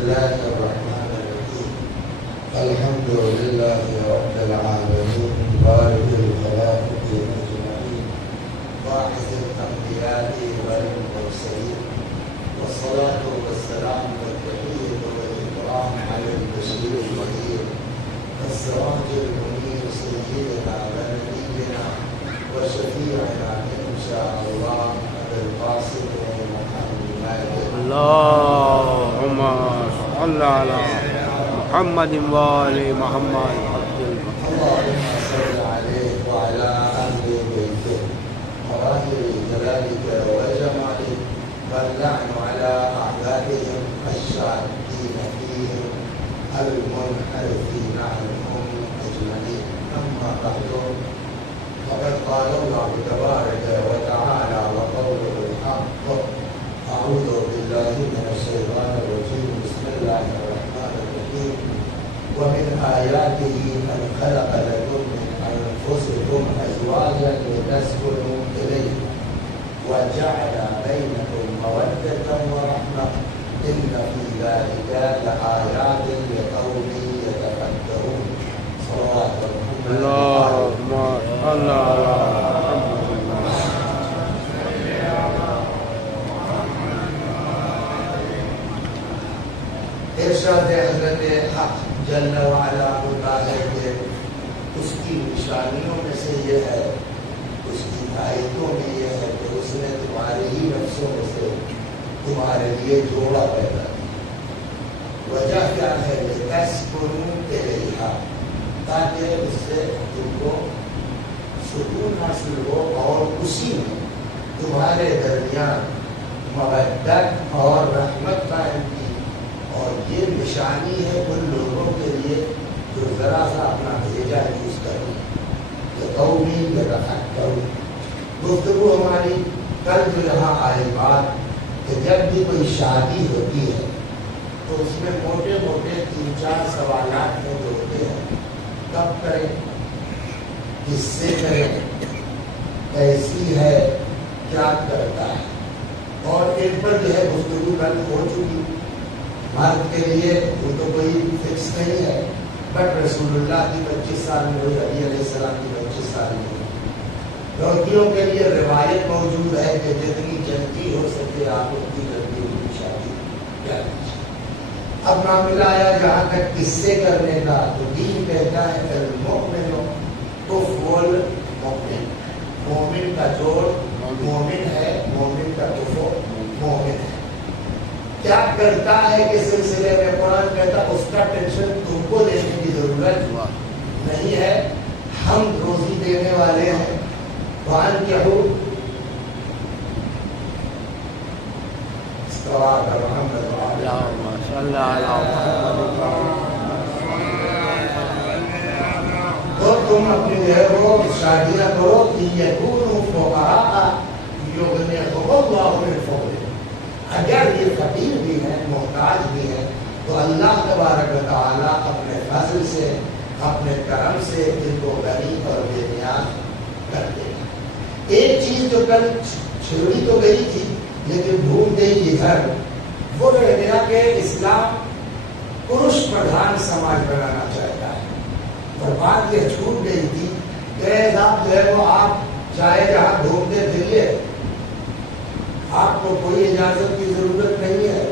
الله الرحمن الرحيم الحمد لله رب العالمين بارئ الخلائق أجمعين باعث الأنبياء والمرسلين والصلاة والسلام والتحية والإكرام على البشير النذير السراج المنير سيدنا ونبينا وشفيعنا إن شاء الله أبي القاسم محمد اللهم صل على محمد وآل محمد. اللهم صل عليه وعلى أهل بيته ظواهر جلالك وجمالك واللعن على أعدائهم الشاكين فيهم المنحرفين عنهم أجمعين. أما بعد فقد قال الله تبارك وتعالى وقوله الحق أعوذ بالله من الشيطان الرجيم بسم الله الرحمن الرحيم ومن آياته أن خلق لكم من أنفسكم أزواجا لتسكنوا إليه وجعل بينكم مودة ورحمة إن في ذلك لآيات لقوم يتفكرون. صلوات اللهم صل على ارشاد حضرت حق جل وعلا ہوتا ہے کہ اس کی نشانیوں میں سے یہ ہے، اس کی آیتوں میں یہ ہے کہ اس نے تمہارے ہی نفسوں میں سے تمہارے لیے جوڑا پیدا کیا۔ وجہ کیا ہے؟ لِتَسْكُنُوا إِلَيْهَا، تاکہ اس سے تم کو سکون حاصل ہو اور اسی میں تمہارے درمیان مودت اور رحمت قائم کی۔ اور یہ نشانی ہے ان لوگوں کے لیے جو ذرا سا اپنا بھیجا یوز کریں کہ قومی یتفکرون۔ گفتگو ہماری کل جو یہاں آئی بات کہ جب بھی کوئی شادی ہوتی ہے تو اس میں موٹے موٹے 3-4 سوالات جو ہوتے ہیں، کب کریں، کس سے کریں، کیسی ہے، کیا کرتا ہے، اور ان پر جو ہے گفتگو کل ہو چکی۔ مرد کے لیے وہ تو کوئی فکس نہیں ہے، بٹ رسول اللہ کی 25 سال میں ہوئی، علی علیہ السلام کی 25 سال میں ہوئی۔ لڑکیوں کے لیے روایت موجود ہے کہ جتنی جلدی ہو سکے آپ اتنی جلدی ان کی شادی کیا کیجیے۔ اب معاملہ آیا جہاں تک کس سے کرنے کا، تو دین کہتا ہے المؤمن کفو المؤمن، مومن کا جوڑ مومن ہے، مومن کا کفو مومن ہے۔ کیا کرتا ہے کہ سلسلے میں قرآن کہتا اس کا ٹینشن تم کو دینے کی ضرورت نہیں ہے، ہم روزی دینے والے ہیں۔ قرآن کیا ہو اللهم صل على تو تم اپنی جو ہے وہ شادیاں کرو کہ یکونوا فقراء یغنیہم اللہ من فضلہ۔ اگر یہ فقیر بھی ہے، محتاج بھی ہے، تو اللہ تبارک و تعالیٰ اپنے فضل سے، اپنے کرم سے ان کو غنی اور بے نیاز کر دے گا۔ ایک چیز جو کل چھوڑی تو گئی تھی لیکن بھول گئی ادھر، وہ رہ گیا کہ اسلام پروش پردھان سماج بنانا چاہتا ہے، اور بات یہ چھوٹ گئی تھی کہ صاحب جو ہے وہ آپ چاہے جہاں گھومتے پھریے، آپ کو کوئی اجازت کی ضرورت نہیں ہے۔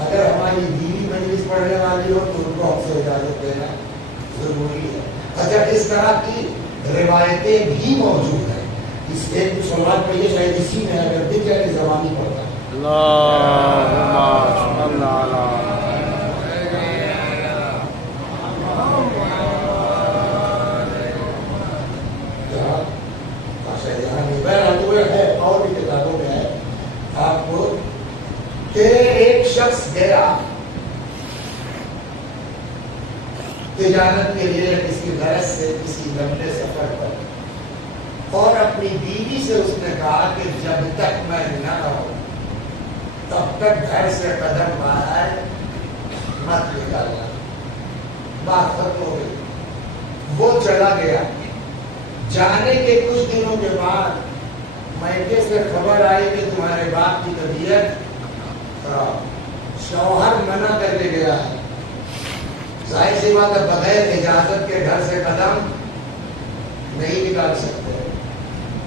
اگر ہماری بیوی مجلس پڑھنے والی ہو تو ان کو ہم سے اجازت دینا ضروری ہے۔ اچھا، اس طرح کی روایتیں بھی موجود ہیں۔ اس ایک سوال پہ یہ شاید اسی میں اگر دکھ جائے کہ زبانی پڑھتا ہے۔ اللهم صل على اور بھی کتابوں میں ہے آپ کو کہ ایک شخص گیا تجارت کے لیے کسی غرض سے کسی لمبے سفر پر، اور اپنی بیوی سے اس نے کہا کہ جب تک میں نہ رہوں تب تک گھر سے قدم باہر مت نکالنا۔ بات ختم ہو گئی، وہ چلا گیا۔ جانے کے کچھ دنوں کے بعد میکے سے خبر آئی کہ تمہارے باپ کی طبیعت خراب، شوہر منع کر کے گیا ہے، ظاہر سی بات ہے بغیر اجازت کے گھر سے قدم نہیں نکال سکتے،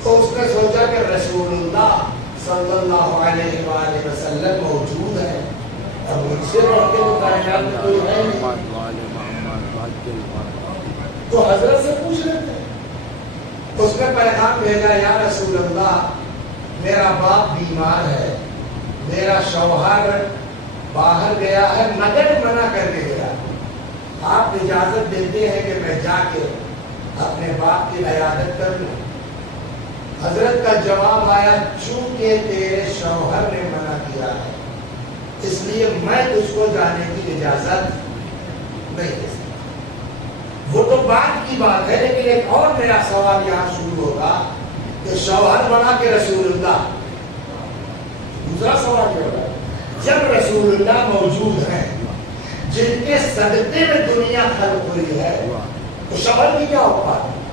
تو اس نے سوچا کہ رسول اللہ صلی اللہ علیہ وآلہ وسلم موجود ہے، اب ان سے بڑھ کے تو کائنات میں کوئی ہے نہیں، تو حضرت سے پوچھ لیتے ہیں۔ اس نے پیغام بھیجا، یا رسول اللہ میرا باپ بیمار ہے، میرا شوہر باہر گیا ہے مگر منع کر کے گیا، آپ اجازت دیتے ہیں کہ میں جا کے اپنے باپ کی عیادت کر لوں؟ حضرت کا جواب آیا، چونکہ تیرے شوہر نے منع کیا ہے اس لیے میں تجھ کو جانے کی اجازت نہیں دے سکتا۔ وہ تو بات کی بات ہے، لیکن ایک اور میرا سوال یہاں شروع ہوگا کہ شوہر بنا کے رسول اللہ، دوسرا سوال یہ ہوگا جب رسول اللہ موجود ہیں جن کے صدقے میں دنیا خلق ہوئی ہے تو شوہر کی کیا اوقات ہے؟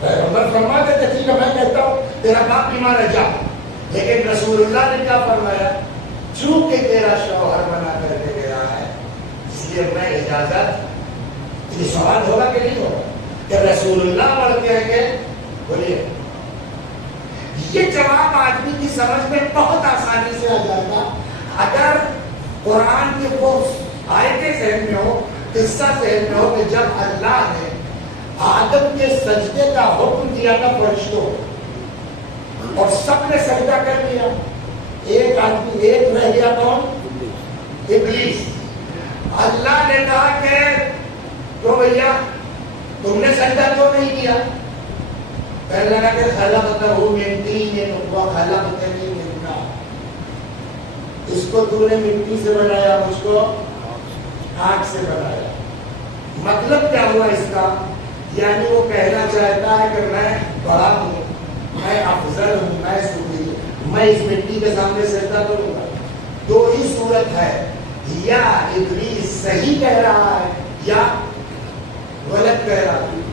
پیغمبر فرما دیتے ٹھیک ہے میں کہتا ہوں تیرا باپ بیمار ہے جا، لیکن رسول اللہ نے کیا فرمایا؟ چونکہ تیرا شوہر منع کر کے گیا ہے اس لیے میں اجازت، یہ سوال ہوگا کہ نہیں ہوگا کہ رسول اللہ بڑھ کے ہیں کہ بولیے؟ یہ جواب آدمی کی سمجھ میں بہت آسانی سے آ جائے گا اگر قرآن کی وہ آیتیں ذہن میں ہو، قصہ ذہن میں ہو کہ جب اللہ نے آدم کے سجدے کا حکم دیا تھا فرشتوں اور سب نے سجدہ کر لیا، ایک آدمی ایک رہ گیا کون؟ ابلیس۔ اللہ نے کہا کہ تو بھیا تم نے سجدہ کیوں نہیں کیا؟ کہنے لگا کہ خلقتہ من طین وخلقتنی من نار، اس کو تو نے مٹی سے بنایا مجھ کو آگ سے بنایا۔ مطلب کیا ہوا اس کا؟ یعنی وہ کہنا چاہتا ہے کہ میں بڑا ہوں، میں افضل ہوں، میں سوری ہوں، میں اس مٹی کے سامنے سجدہ کروں گا۔ دو ہی صورت ہے، یا ابلیس صحیح کہہ رہا ہے یا غلط کہہ رہا ہے۔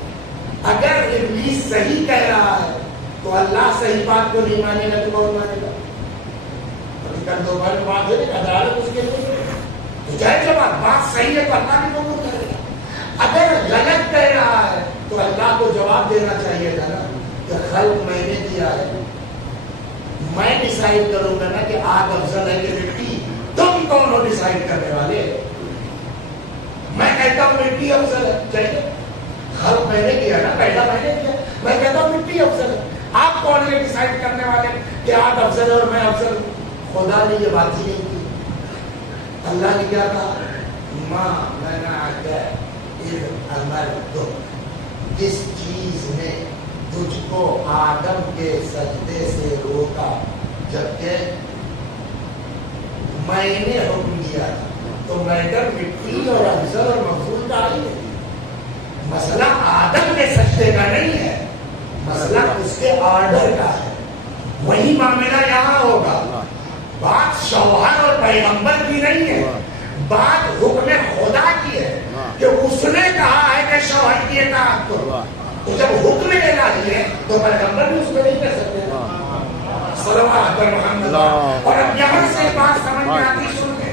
اگر ابلیس صحیح کہہ رہا ہے تو اللہ صحیح بات کو نہیں مانے گا تو کون مانے گا؟ دوبارہ بات ہے عدالت اس کے لیے تو جائے جب بات صحیح ہے تو اللہ بھی قبول کرے گا۔ اگر غلط کہہ رہا ہے تو اللہ کو جواب دینا چاہیے تھا نا کہ خلق میں نے کیا ہے، میں ڈیسائیڈ کروں گا نا کہ آگ افضل ہے کہ مٹی، تم کون ہو ڈیسائیڈ کرنے والے؟ میں کہتا ہوں مٹی افضل ہے، چاہیے خلق میں نے کیا نا، پیدا میں نے کیا، میں کہتا ہوں مٹی افضل ہے، آپ کون ہے ڈیسائیڈ کرنے والے کہ آگ افضل ہے اور میں افضل ہوں؟ خدا نے یہ بات ہی نہیں کی۔ اللہ نے کیا کہا؟ ماں منعک اذ امرتک، جس چیز نے تجھ کو آدم کے سجدے سے روکا جبکہ میں نے حکم دیا تھا، تو میٹر مٹی اور افضل اور مفضول کا ہی ہے۔ مسئلہ آدم کے سجدے کا نہیں ہے، مسئلہ اس کے آرڈر کا ہے، وہی معاملہ یہاں ہوگا۔ بات شوہر اور پیغمبر کی نہیں ہے، بات حکم خدا کی ہے کہ اس نے کہا ہے کہ شوہر کی اطاعت کرو، تو جب حکم الہی ہے تو پیغمبر بھی اس کو نہیں کر سکتے۔ صلوات محمد۔ اور اب یہاں سے بات سمجھ میں آتی سن کے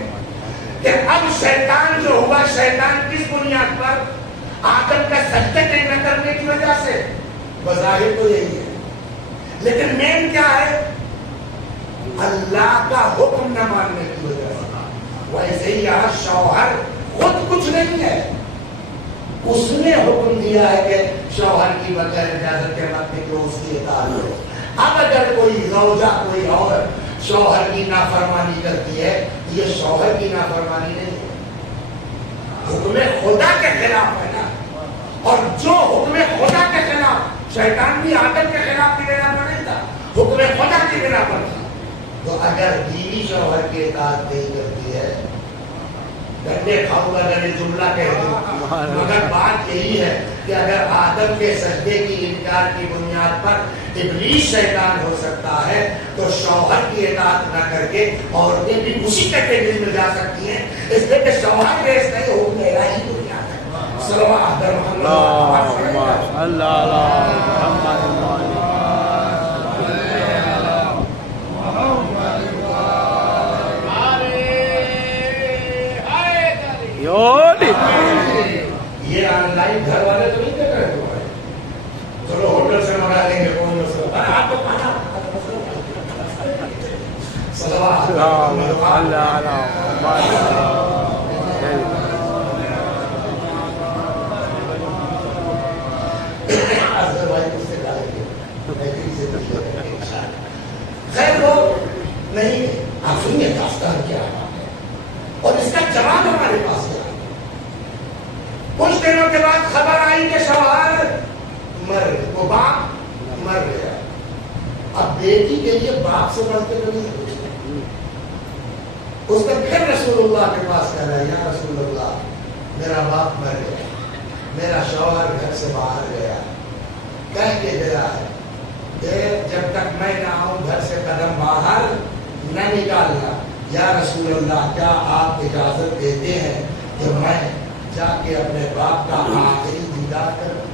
کہ اب شیطان جو ہوا، شیطان کس بنیاد پر؟ آدم کا سجدہ نہ کرنے کی وجہ سے، بظاہر تو یہی ہے، لیکن مین کیا ہے؟ اللہ کا حکم نہ ماننے کی وجہ سے۔ ویسے ہی یہاں شوہر خود کچھ نہیں ہے، اس نے حکم دیا ہے کہ شوہر کی بغیر اجازت کے مت نکلو، اس کی اطاعت کرو۔ اب اگر کوئی زوجہ کوئی اور شوہر کی نافرمانی کرتی ہے، یہ شوہر کی نافرمانی نہیں ہے، حکم خدا کے خلاف ہے نا۔ اور جو حکم خدا کے خلاف، شیطان بھی آدم کے خلاف کی بنا پر نہیں تھا، حکم خدا کی بنا پر تھا۔ تو اگر بیوی شوہر کی اطاعت نہیں کرتی ہے، ڈنڈے کھاؤں گا اگر یہ جملہ کہہ دوں، مگر بات یہی ہے کہ اگر آدم کے سجدے کی انکار کی بنیاد پر ابلیس شیطان ہو سکتا ہے تو شوہر کی اطاعت نہ کر کے عورتیں بھی اسی کیٹیگری میں جا سکتی ہیں، اس لیے کہ شوہر بیس نہیں ہو میرا ہی بنیاد ہے۔ صلوات بھائی گھر والے تو نہیں دیکھ رہے تمہارے، چلو ہوٹل سے منگا لیں گے، کوئی مسئلہ آپ کو کھانا خیر وہ نہیں، آپ سنیے داستان کیا ہے اور اس کا جواب ہمارے پاس کیا ہے۔ کچھ دنوں کے بعد خبر آئی کہ شوہر مر گئے، وہ باپ مر گیا۔ اب بیٹی کے لیے باپ سے بڑھ کے کبھی نہیں پوچھتے۔ اس نے پھر رسول اللہ کے پاس کہا یا رسول اللہ میرا باپ مر گیا، میرا شوہر گھر سے باہر گیا، کہہ کے گیا ہے کہ جب تک میں نہ آؤں گھر سے قدم باہر نہ نکالنا۔ یا رسول اللہ کیا آپ اجازت دیتے ہیں کہ میں جا کے اپنے باپ کا آخری دیدار کروں؟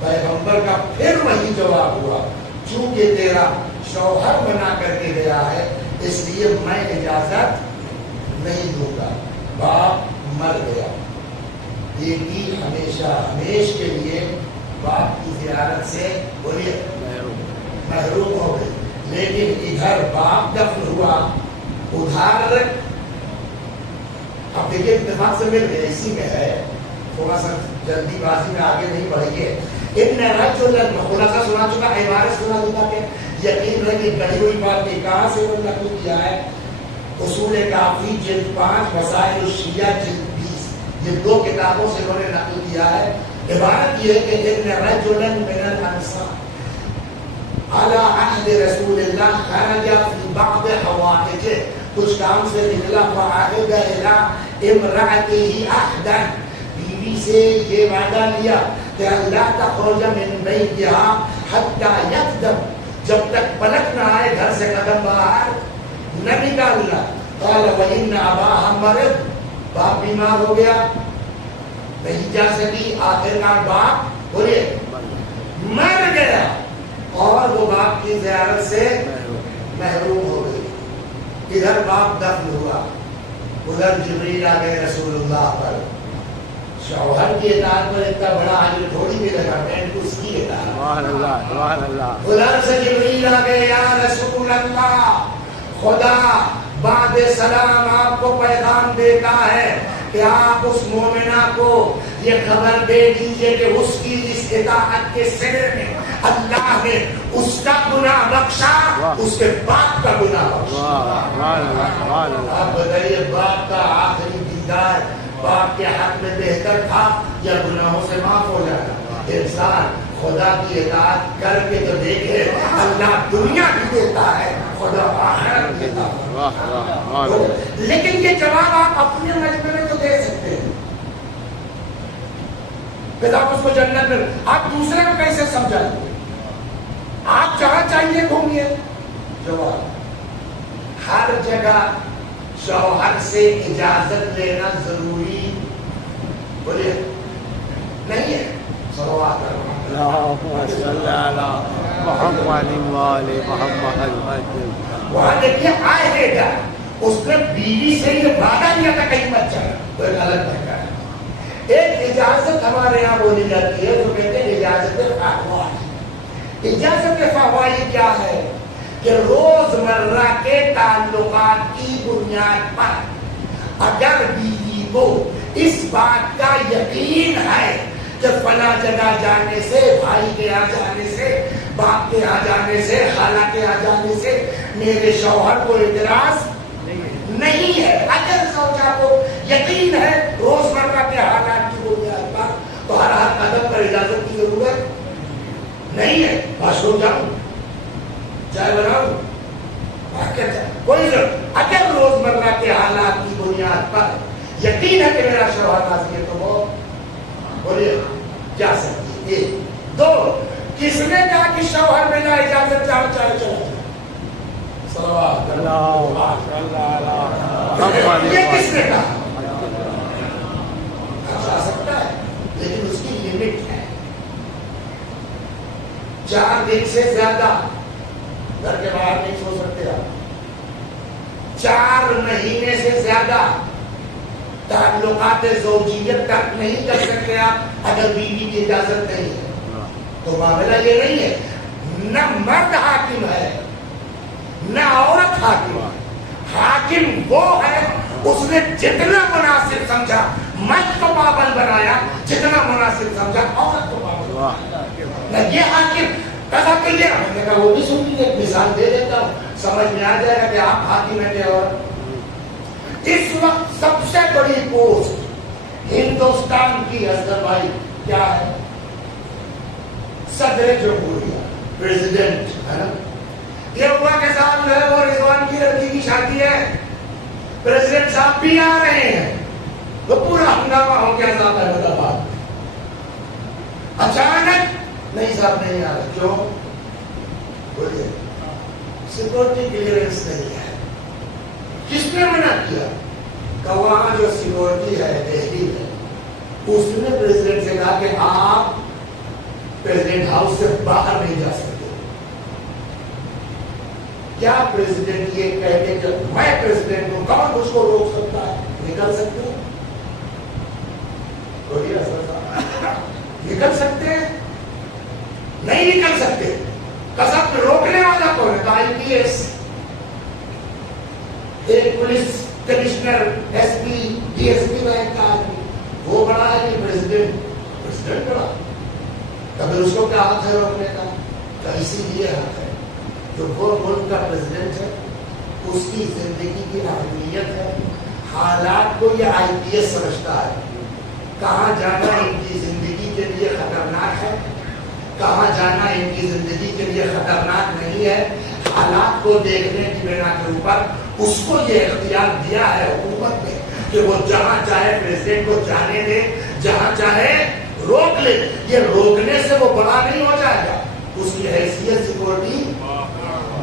پیغمبر کا پھر وہی جواب ہوا، چونکہ تیرا شوہر منع کر کے گیا ہے اس لیے میں اجازت نہیں دوں گا۔ باپ مر گیا، بیٹی ہمیشہ ہمیش کے لیے باپ کی زیارت سے بولیے محروم ہو گئی۔ لیکن ادھر باپ دفن ہوا، ادھر اب دیکھیے اتفاق سے مل گئے، اسی میں ہے، تھوڑا سا جلدی بازی میں آگے نہیں بڑھیے۔ ابن رجل خلاصہ سنا چکا، عبارت سنا چکا کہ یقین رہے کہ گڑھی ہوئی بات نہیں، کہاں سے وہ نقل کیا ہے؟ اصول کافی جلد 5، مسائل الشیعہ جلد 20، یہ دو کتابوں سے انہوں نے نقل کیا ہے۔ عبارت یہ ہے کہ ابن رجل من الانصار علی عہد رسول اللہ خرج فی بعض حوائجہ، کچھ کام سے نکلا، فعہد الی امرأتہ عہدا، بیوی سے یہ وعدہ لیا کہ لا تخرج من بیتہا حتی یقدم، جب تک پلٹ نہ آئے گھر سے قدم باہر نہ نکالنا۔ قال وإن أباها مرض، باپ بیمار ہو گیا، نہیں جا سکی، آخرکار باپ بولے مر گیا اور وہ باپ کی زیارت سے محروم ہو گئی۔ ادھر باپ دفن ہوا، ادھر جبریل آ گئے رسول اللہ پر۔ شوہر کی اطاعت پر اتنا بڑا عجر تھوڑی بھی لگا، پینٹ اس کی اطاعت۔ ادھر سے جبریل آ گئے، یا رسول اللہ خدا بعد سلام آپ کو پیغام دیتا ہے کہ آپ اس مومنہ کو یہ خبر دے دیجئے کہ اس کی اس اطاعت کے صدر میں اللہ نے اس کا گناہ بخشا، اس کے باپ کا گناہ بخشا۔ آپ بتائیے باپ کا آخری دیدار باپ کے حق میں بہتر تھا یا گناہوں سے معاف ہو جانا؟ انسان خدا کی اطاعت کر کے تو دیکھے، اللہ دنیا بھی دیتا ہے، خدا آخرت دیتا ہے۔ لیکن یہ جواب آپ اپنے مجمع میں تو دے سکتے ہیں، پھر آپ اس کو جنت میں، آپ دوسرے کو کیسے سمجھائیں گے؟ آپ جہاں چاہیے گھومیے۔ جواب، ہر جگہ شوہر سے اجازت لینا ضروری بولے نہیں ہے۔ صلوات وہاں دیکھیے آئے گا، اس نے بیوی سے یہ وعدہ لیا تھا کہیں مت جانا، تو ایک الگ طریقہ ہے۔ ایک اجازت ہمارے یہاں بولی جاتی ہے جو کہتے ہیں اجازت فحوائی۔ اجازت فحوائی کیا ہے؟ کہ روزمرہ کے تعلقات کی بنیاد پر اگر بیوی کو اس بات کا یقین ہے کہ فلاں جگہ جانے سے، بھائی کے آ جانے سے، باپ کے آ جانے سے، خالہ کے آ جانے سے میرے شوہر کو اعتراض نہیں ہے، اگر زوجہ کو یقین ہے روزمرہ کے حالات کی بنیاد پر، تو ہر قدم پر اجازت کی ضرورت نہیں ہے۔ واش روم جاؤں، چائے بناؤں، کوئی ضرورت، اگر روزمرہ کے حالات کی بنیاد پر یقین ہے کہ میرا شوہر راضی ہے تو وہ بولیے جا سکتی ہے۔ ایک دو، کس نے کہا کہ شوہر بنا اجازت چاہے چاہے چلا جائے؟ یہ کس نے کہا؟ جا سکتا ہے لیکن اس کی لمٹ ہے۔ 4 دن سے زیادہ گھر کے باہر نہیں سو سکتے آپ، 4 مہینے سے زیادہ تعلقات زوجیت تک نہیں کر سکتے آپ اگر بیوی کی اجازت نہیں ہے. تو معاملہ یہ نہیں ہے نہ مرد حاکم ہے نہ عورت حاکم ہے. حاکم وہ ہے اس نے جتنا مناسب سمجھا مرد کو پابند بنایا, جتنا مناسب سمجھا عورت کو پابند بنایا. یہ حاکم کہا کہ یہ میں نے کہا وہ بھی سن لیجیے, ایک مثال دے دیتا ہوں سمجھ میں آ جائے گا کہ آپ حاکم ہیں کہ عورت. اس وقت سب سے بڑی پوسٹ ہندوستان کی اصغر بھائی کیا ہے؟ صدر جمہوریہ, پریزیڈنٹ ہے نا. یہ ہوا کہ صاحب جو ہے وہ رضوان کی لڑکی کی شادی ہے, پریزیڈنٹ صاحب بھی آ رہے ہیں, وہ پورا ہنگامہ ہو گیا صاحب احمد آباد. اچانک نہیں صاحب نہیں آ رہا. کیوں؟ بولیے سیکورٹی کلیئرنس نہیں ہے. کس نے منع کیا؟ کہ وہاں جو سیکورٹی ہے دہلی میں, اس نے پریزیڈنٹ سے کہا کہ آپ پریزیڈنٹ ہاؤس سے باہر نہیں جا سکتے. کیا پریزیڈنٹ یہ کہہ کے کہ میں پریزیڈنٹ ہوں کون مجھ کو روک سکتا ہے؟ نکل سکتے ہیں؟ بولیے نکل سکتے ہیں؟ نہیں نکل سکتے. قسم روکنے والا کون ہے؟ آئی پی ایس, ایک police commissioner, S P, D S P bank کا آدمی, وہ بڑا ہے کہ پریزیڈنٹ بڑا. کبھی اس کو کیا حق ہے روکنے کا؟ تو اسی لیے حق ہے جو وہ ملک کا پریزیڈنٹ ہے اس کی زندگی کی اہمیت ہے. حالات کو یہ آئی پی ایس سمجھتا ہے. کہاں جانا ان کی زندگی کے لیے خطرناک ہے, کہاں جانا ان کی زندگی کے لیے خطرناک نہیں ہے. حالات کو دیکھنے کی بنا کے اوپر اس کو یہ اختیار دیا ہے حکومت نے کہ وہ جہاں چاہے پریزیڈنٹ کو جانے دے, جہاں چاہے روک لے. یہ روکنے سے وہ بڑا نہیں ہو جائے گا. اس کی حیثیت سیکورٹی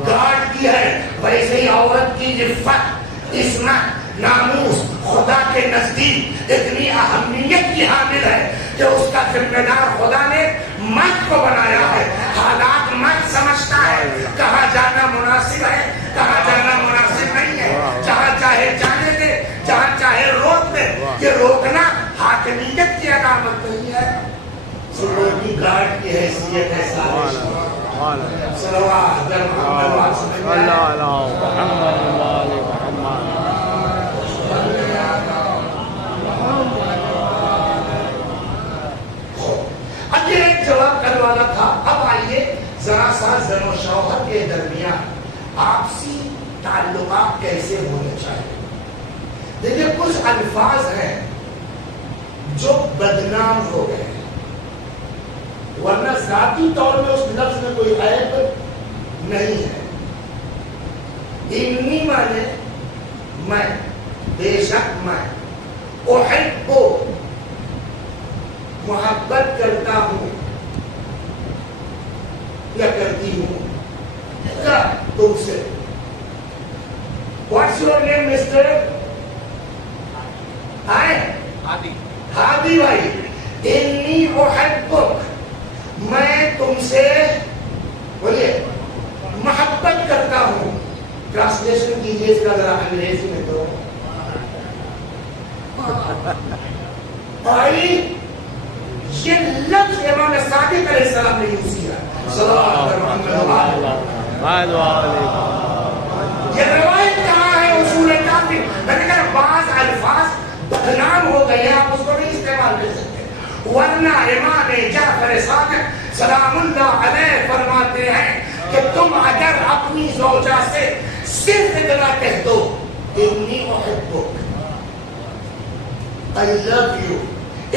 گارڈ کی ہے. ویسے ہی عورت کی عفت, عصمت, ناموس خدا کے نزدیک اتنی اہمیت کی حامل ہے کہ اس کا ذمہ دار خدا نے مرد کو بنایا ہے. حالات مرد سمجھتا ہے کہاں جانا مناسب ہے, کہاں جانا مناسب نہیں ہے. جہاں چاہے جانے دے, جہاں چاہے روک دے. یہ روکنا حاکمیت کی علامت نہیں ہے, سیکورٹی گارڈ کی حیثیت ہے. صلوات اب یہ ایک جواب کرنے والا تھا. اب آئیے ذرا سا زن و شوہر کے درمیان آپسی تعلقات کیسے ہونے چاہیے. دیکھیے کچھ الفاظ ہیں جو بدنام ہو گئے ہیں, ورنہ ذاتی طور میں اس لفظ میں کوئی عیب نہیں ہے. انی مانے میں, بے شک میں, احب محبت کرتا ہوں یا کرتی ہوں کیا تم سے. واٹس یور نیم مسٹر ہادی بھائی. انی احبک, میں تم سے بولیے محبت کرتا ہوں. ٹرانسلیشن کیجیے اس کا ذرا انگریزی میں. تو بھائی یہ لفظ امام صادق علیہ السلام نے یوز کیا. یہ روایت کہاں ہے اصول کافی. میں نے کہا بعض الفاظ بدنام ہو گئے ہیں, آپ اس کو نہیں استعمال کر سکتے. ورنہ امام جعفر صادق سلام اللہ علیہ فرماتے ہیں کہ تم اگر اپنی زوجہ سے صرف اتنا کہہ دو انی احبک, I love you,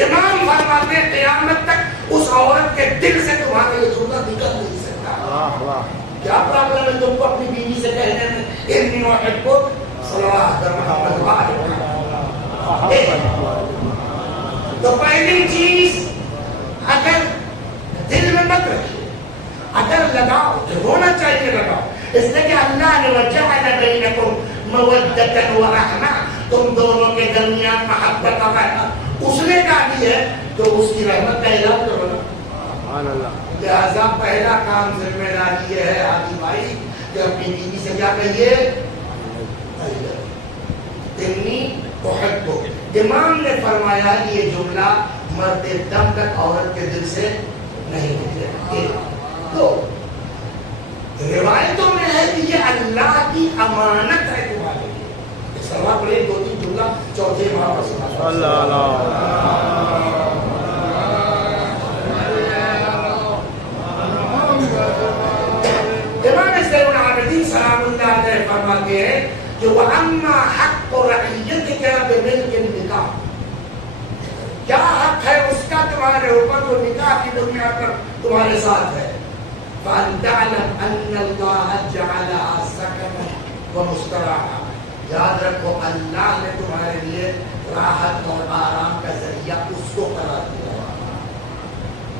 امام فرماتے ہیں قیامت تک اس عورت کے دل سے تمہارے یہ جملہ نکل نہیں سکتا. کیا پرابلم ہے تم کو اپنی بیوی سے کہنے میں انی احبک؟ صلی اللہ علیہ وسلم. تو پہلی چیز اگر دل میں مت رکھیے, اگر لگاؤ ہونا چاہیے لگاؤ. اس لیے کہ اللہ نے وجعل بینکم مودۃ ورحمہ, تم دونوں کے درمیان محبت اور رحمت اس نے ڈالی ہے تو اس کی رحمت کا اعلان کرو نا. لہذا پہلا کام ذمہ داری یہ ہے ہادی بھائی کہ اپنی بیوی سے کیا کہیے انی احبک. امام نے فرمایا یہ جملہ مرتے دم تک عورت کے دل سے نہیں نکلے گا. تو روایتوں میں ہے کہ یہ اللہ کی امانت ہے تمہارے لیے. سلوات پڑھے 2-3 جملہ چوتھے امام پر سنا. اللہ اللہ امام زین العابدین سلام اللہ علیہ فرماتے ہیں کہ وَأَمَّا حَقُّ رَعِيَّتِكَ بِمِلْكِ النِّكَاحِ، کیا حق ہے اس کا تمہارے اوپر جو نکاح کی دنیا پر تمہارے ساتھ ہے. فَأَن تَعْلَمْ أَنَّ اللَّهَ جَعَلَهَا سَكَنًا وَمُسْتَرَاحًا، یاد رکھو اللہ نے تمہارے لیے راحت اور آرام کا ذریعہ اس کو قرار دیا.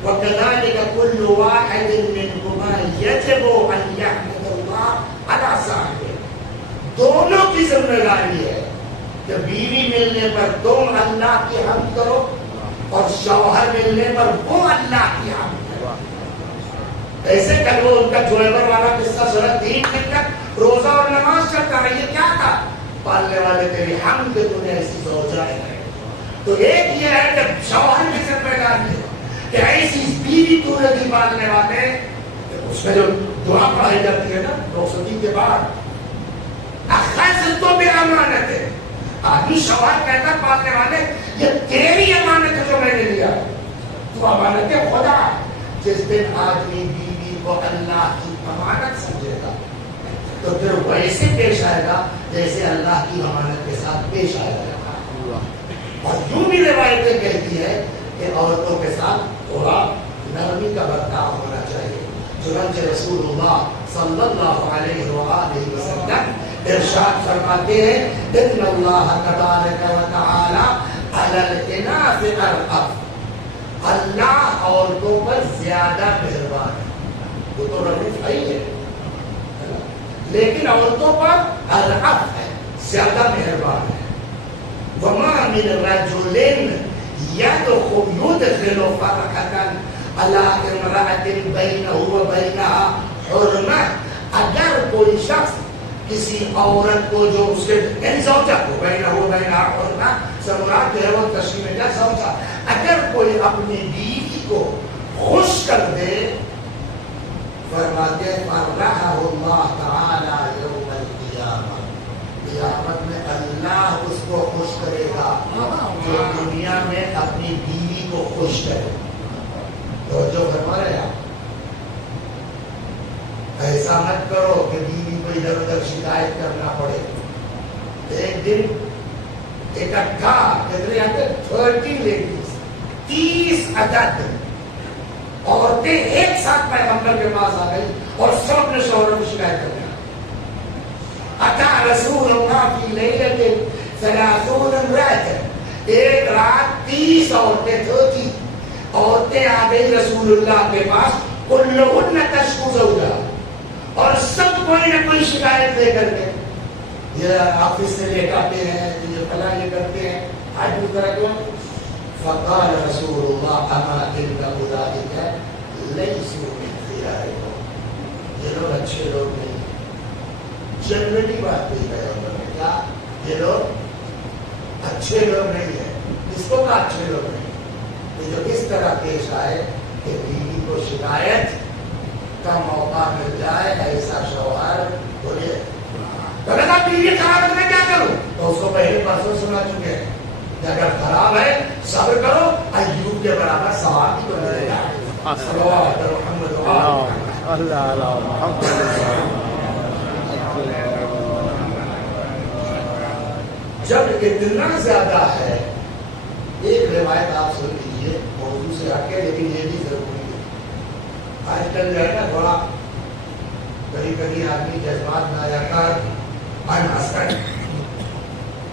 وَكَذَلِكَ كُلُّ وَاحِدٍ مِّنْهُمَا يَجِبُ أَن يَحْمِدَ اللَّهَ عَلَىٰ صَاحِبِهِ، دونوں کی ذمہ داری ہے کہ بیوی ملنے پر تم اللہ کی حمد کرو اور شوہر ملنے پر وہ اللہ کی حمد کرو. ایسے کل وہ ان کا جویبر والا قصہ سنا، 3 دن تک روزہ اور نماز چلتا رہا. یہ کیا تھا؟ پالنے والے تیری حمد تو نے ایسی زوجہ ہے. تو ایک یہ ہے کہ شوہر کی ذمہ داری ہے کہ ایسی بیوی تو نہیں پالنے والے. اس میں جو دعا پڑھائی جاتی ہے نا رخصتی کے بعد، اخذ تو بھی امانت ہے. آدمی شوہر کہتا پالنے والے یہ تیری امانت ہے جو میں نے لیا، تو امانت ہے خدا. جس دن آدمی بیوی کو اللہ کی امانت سمجھے گا تو پھر ویسے پیش آئے گا جیسے اللہ کی امانت کے ساتھ پیش آئے گا. اور یوں بھی روایتیں کہتی ہے کہ عورتوں کے ساتھ تھوڑا نرمی کا برتاؤ ہونا چاہیے. چنانچہ رسول اللہ صلی اللہ علیہ وآلہ وسلم ارشاد فرماتے ہیں ان اللہ تبارک و تعالی علی الاناث ارأف، اللہ عورتوں پر زیادہ مہربان ہے. وہ تو رؤوف ہی ہے لیکن عورتوں پر ارأف ہے، زیادہ مہربان ہے. وما من رجل يدخل فرحة على امرأة بينه وبينها حرمة، اگر کوئی شخص کسی عورت کو جو اس کے یعنی زوجہ کو بینہ حرمہ سمرات ہے وہ تشریح میں کیا زوجہ، اگر کوئی اپنی بیوی کو خوش کر دے فرماتے فرحہ اللہ تعالی یوم القیامہ، قیامت میں اللہ اس کو خوش کرے گا جو دنیا میں اپنی بیوی کو خوش کرے. تو جو فرما رہے ہیں ایسا مت کرو کہ بیوی کو ادھر ادھر شکایت کرنا پڑے. ایک دن اکٹھا کتنے آتے 30 لیڈیز 30 عدد عورتیں ایک ساتھ پیغمبر کے پاس آ گئی اور سب اپنے شوہروں کو شکایت کر دیا. اتا رسول اللہ کی لیلت 30 امرأة، ایک رات 30 عورتیں 30 عورتیں آ گئی رسول اللہ کے پاس. کلہن تشکو زوجہا، اور سب کوئی نہ کوئی شکایت لے کر کے یہ آفس سے لے آتے ہیں یہ فلاں یہ کرتے ہیں آج بھی طرح کیوں. فقال رسول اللہ اما ان اولئک لیسوا من خیارکم، یہ لوگ اچھے لوگ نہیں. جنرلی بات کہی ہے انہوں نے کیا یہ لوگ اچھے لوگ نہیں ہیں. اس کو کہا اچھے لوگ نہیں. یہ جو اس طرح پیش آئے کہ بیوی کو شکایت کا موقع مل جائے، ایسا شوہر بولے تو کہتا بیوی خراب ہے میں کیا کروں. تو اس کو پہلے پرسوں سنا چکے ہیں کہ اگر خراب ہے صبر کرو، ایوب کے برابر ثواب بھی تو ملے گا. صلوات محمد اللہ علیہ محمد. جب اتنا زیادہ ہے، ایک روایت آپ سن لیجیے موضوع سے ہٹ کے، لیکن یہ بھی ضروری ہے. آج کل جو ہے نا تھوڑا کبھی کبھی آدمی جذبات میں آ جاتا ہے انحسن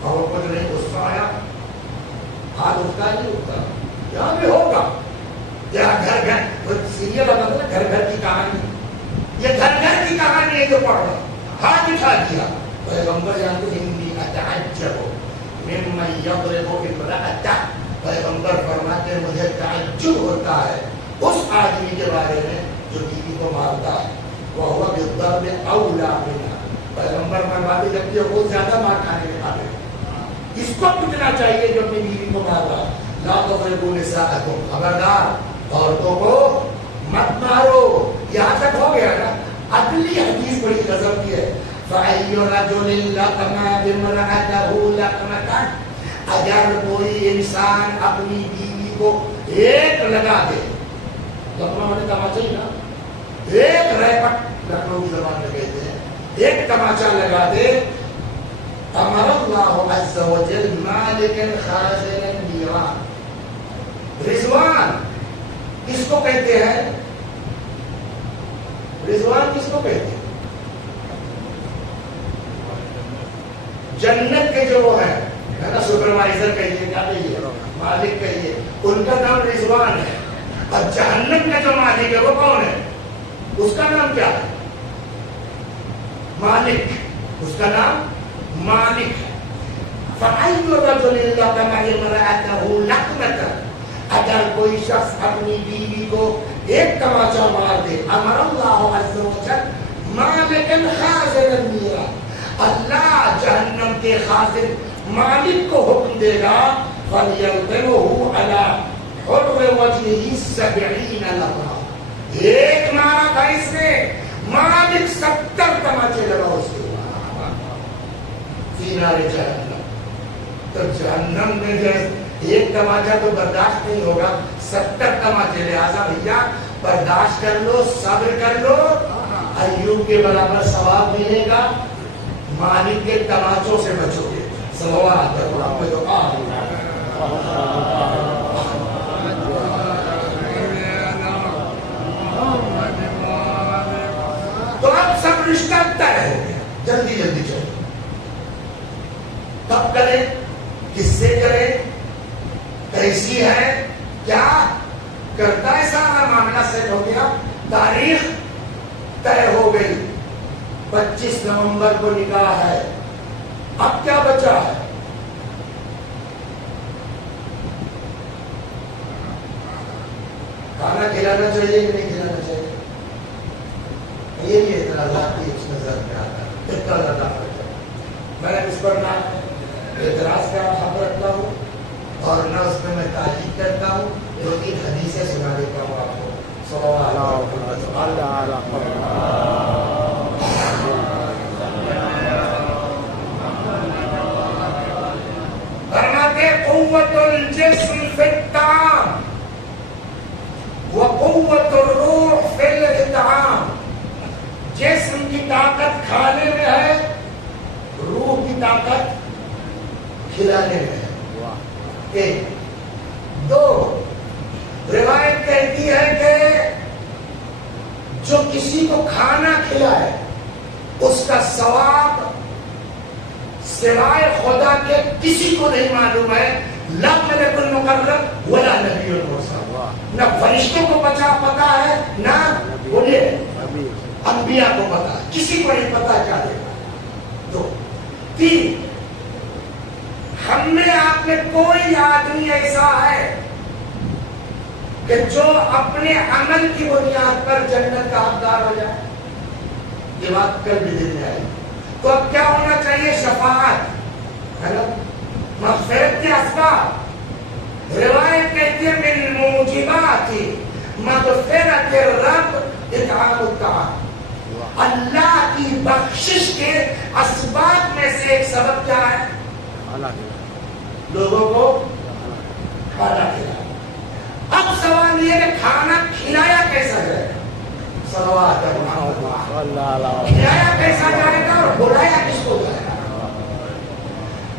اور کچھ نہیں غصہ آیا ہاتھ اٹھتا نہیں اٹھتا. یہاں بھی ہوگا یہ گھر گھر سیریل ہوتا ہے گھر گھر کی کہانی، یہ گھر گھر کی کہانی ہے جو پڑھ رہا ہاتھ اٹھا دیا. پیغمبر جانتے ہندی اتعجب ممن یضرب امرأته، پیغمبر فرماتے ہیں مجھے تعجب ہوتا ہے اس آدمی کے بارے میں جو بیوی کو مارتا ہے. وہو بالضرب اولی منها، پیغمبر فرماتے جبکہ وہ زیادہ مار کھانے کے قابل ہے. اس کو پوچھنا چاہیے جو اپنی بیوی کو مار رہا ہے. لا تضربوا نساءکم، خبردار عورتوں کو مت مارو. یہاں تک ہو گیا نا. اگلی حدیث بڑی غضب کی ہے. فَأَيُّ رَجُلٍ لَقَمَ بِامْرَأَتِهُ لَقْمَةً، اگر کوئی انسان اپنی بیوی کو ایک لگا دے، لقمہ میں تماچا ہی نا، ایک ریپٹ لکھنؤ کی زبان میں کہتے ہیں، ایک تماچا لگا دے، امر اللہ عز وجل مالکا خازنا النیران. رضوان کس کو کہتے ہیں؟ رضوان کس کو کہتے ہیں؟ جنت کے جو وہ ہیں نا، سپروائزر کہیے، کیا کہیے، مالک کہیے، ان کا نام رضوان ہے. اور جہنم کا جو مالک ہے وہ کون ہے؟ اس کا نام کیا ہے؟ مالک. اس کا نام مالک ہے. فَأَيُّ رَجُلٍ لَقَمَ امْرَأَتَهُ لَقْمَةً، اگر کوئی شخص اپنی بیوی کو ایک تماچا مار دے، امر اللہ عز وجل مالکا خازنا النیران، اللہ جہنم کے خازن مالک کو حکم دے گا، فَلْيَضْرِبْهُ عَلَى حُرِّ وَجْهِهِ 70 ضربة. ایک مارا تھا اس نے، مالک 70 تماچے لگا اس کے فی نار جہنم. تو جہنم میں جیسے ایک تماچا تو برداشت نہیں ہوگا، 70 تماچے. لہذا بھیا برداشت کر لو، صبر کر لو، ایوب کے برابر ثواب ملے گا. مالک کے تماچوں سے بچو گے. صلوات اللہ پہ تو تو اب سب رشتہ طے ہو گیا. جلدی جلدی چلو. کب کریں، کس سے کریں، کیسی ہے، کیا کرتا ہے، سارا معاملہ سیٹ ہو گیا. تاریخ طے ہو گئی، 25 نومبر کو نکاح ہے. اب کیا بچا ہے؟ کھانا کھلانا چاہیے کہ نہیں کھلانا چاہیے؟ یہ بھی اعتراضات کی اس نظر میں آتا ہے. اتنا زیادہ خرچہ میں اس پر نہ اعتراض کا حق رکھتا ہوں اور نہ اس میں تاکید کرتا ہوں. 2-3 حدیثیں سنا دیتا ہوں آپ کو. فرماتے قوت الجسم فی الطعام وقوت الروح فی الاطعام. جسم کی طاقت کھانے میں ہے، روح کی طاقت کھلانے میں ہے. 1. 2. روایت کہتی ہے کہ جو کسی کو کھانا کھلائے اس کا ثواب سوائے خدا کے کسی کو نہیں معلوم ہے. لا ملک المقرب ولا نبی المرسل. نہ فرشتوں کو پتا ہے، نہ انبیاء کو پتا ہے، کسی کو نہیں پتا کیا دے گا. 2. 3. ہم میں آپ میں کوئی آدمی ایسا ہے کہ جو اپنے عمل کی بنیاد پر جنت کا حقدار ہو جائے؟ یہ بات کل بھی دل میں آئی. تو اب کیا ہونا چاہیے؟ شفاعت ہے نا، مغفرت کے اسباب. روایت کہتی ہے من موجبات مغفرت الرب اطعام الطعام. اللہ کی بخشش کے اسباب میں سے ایک سبب کیا ہے؟ لوگوں کو کھانا کھلانا. اب سوال یہ کہ کھانا کھلایا کیسا جائے گا؟ صلوات اللہ. کھلایا کیسا جائے گا اور بلایا کس کو جائے گا؟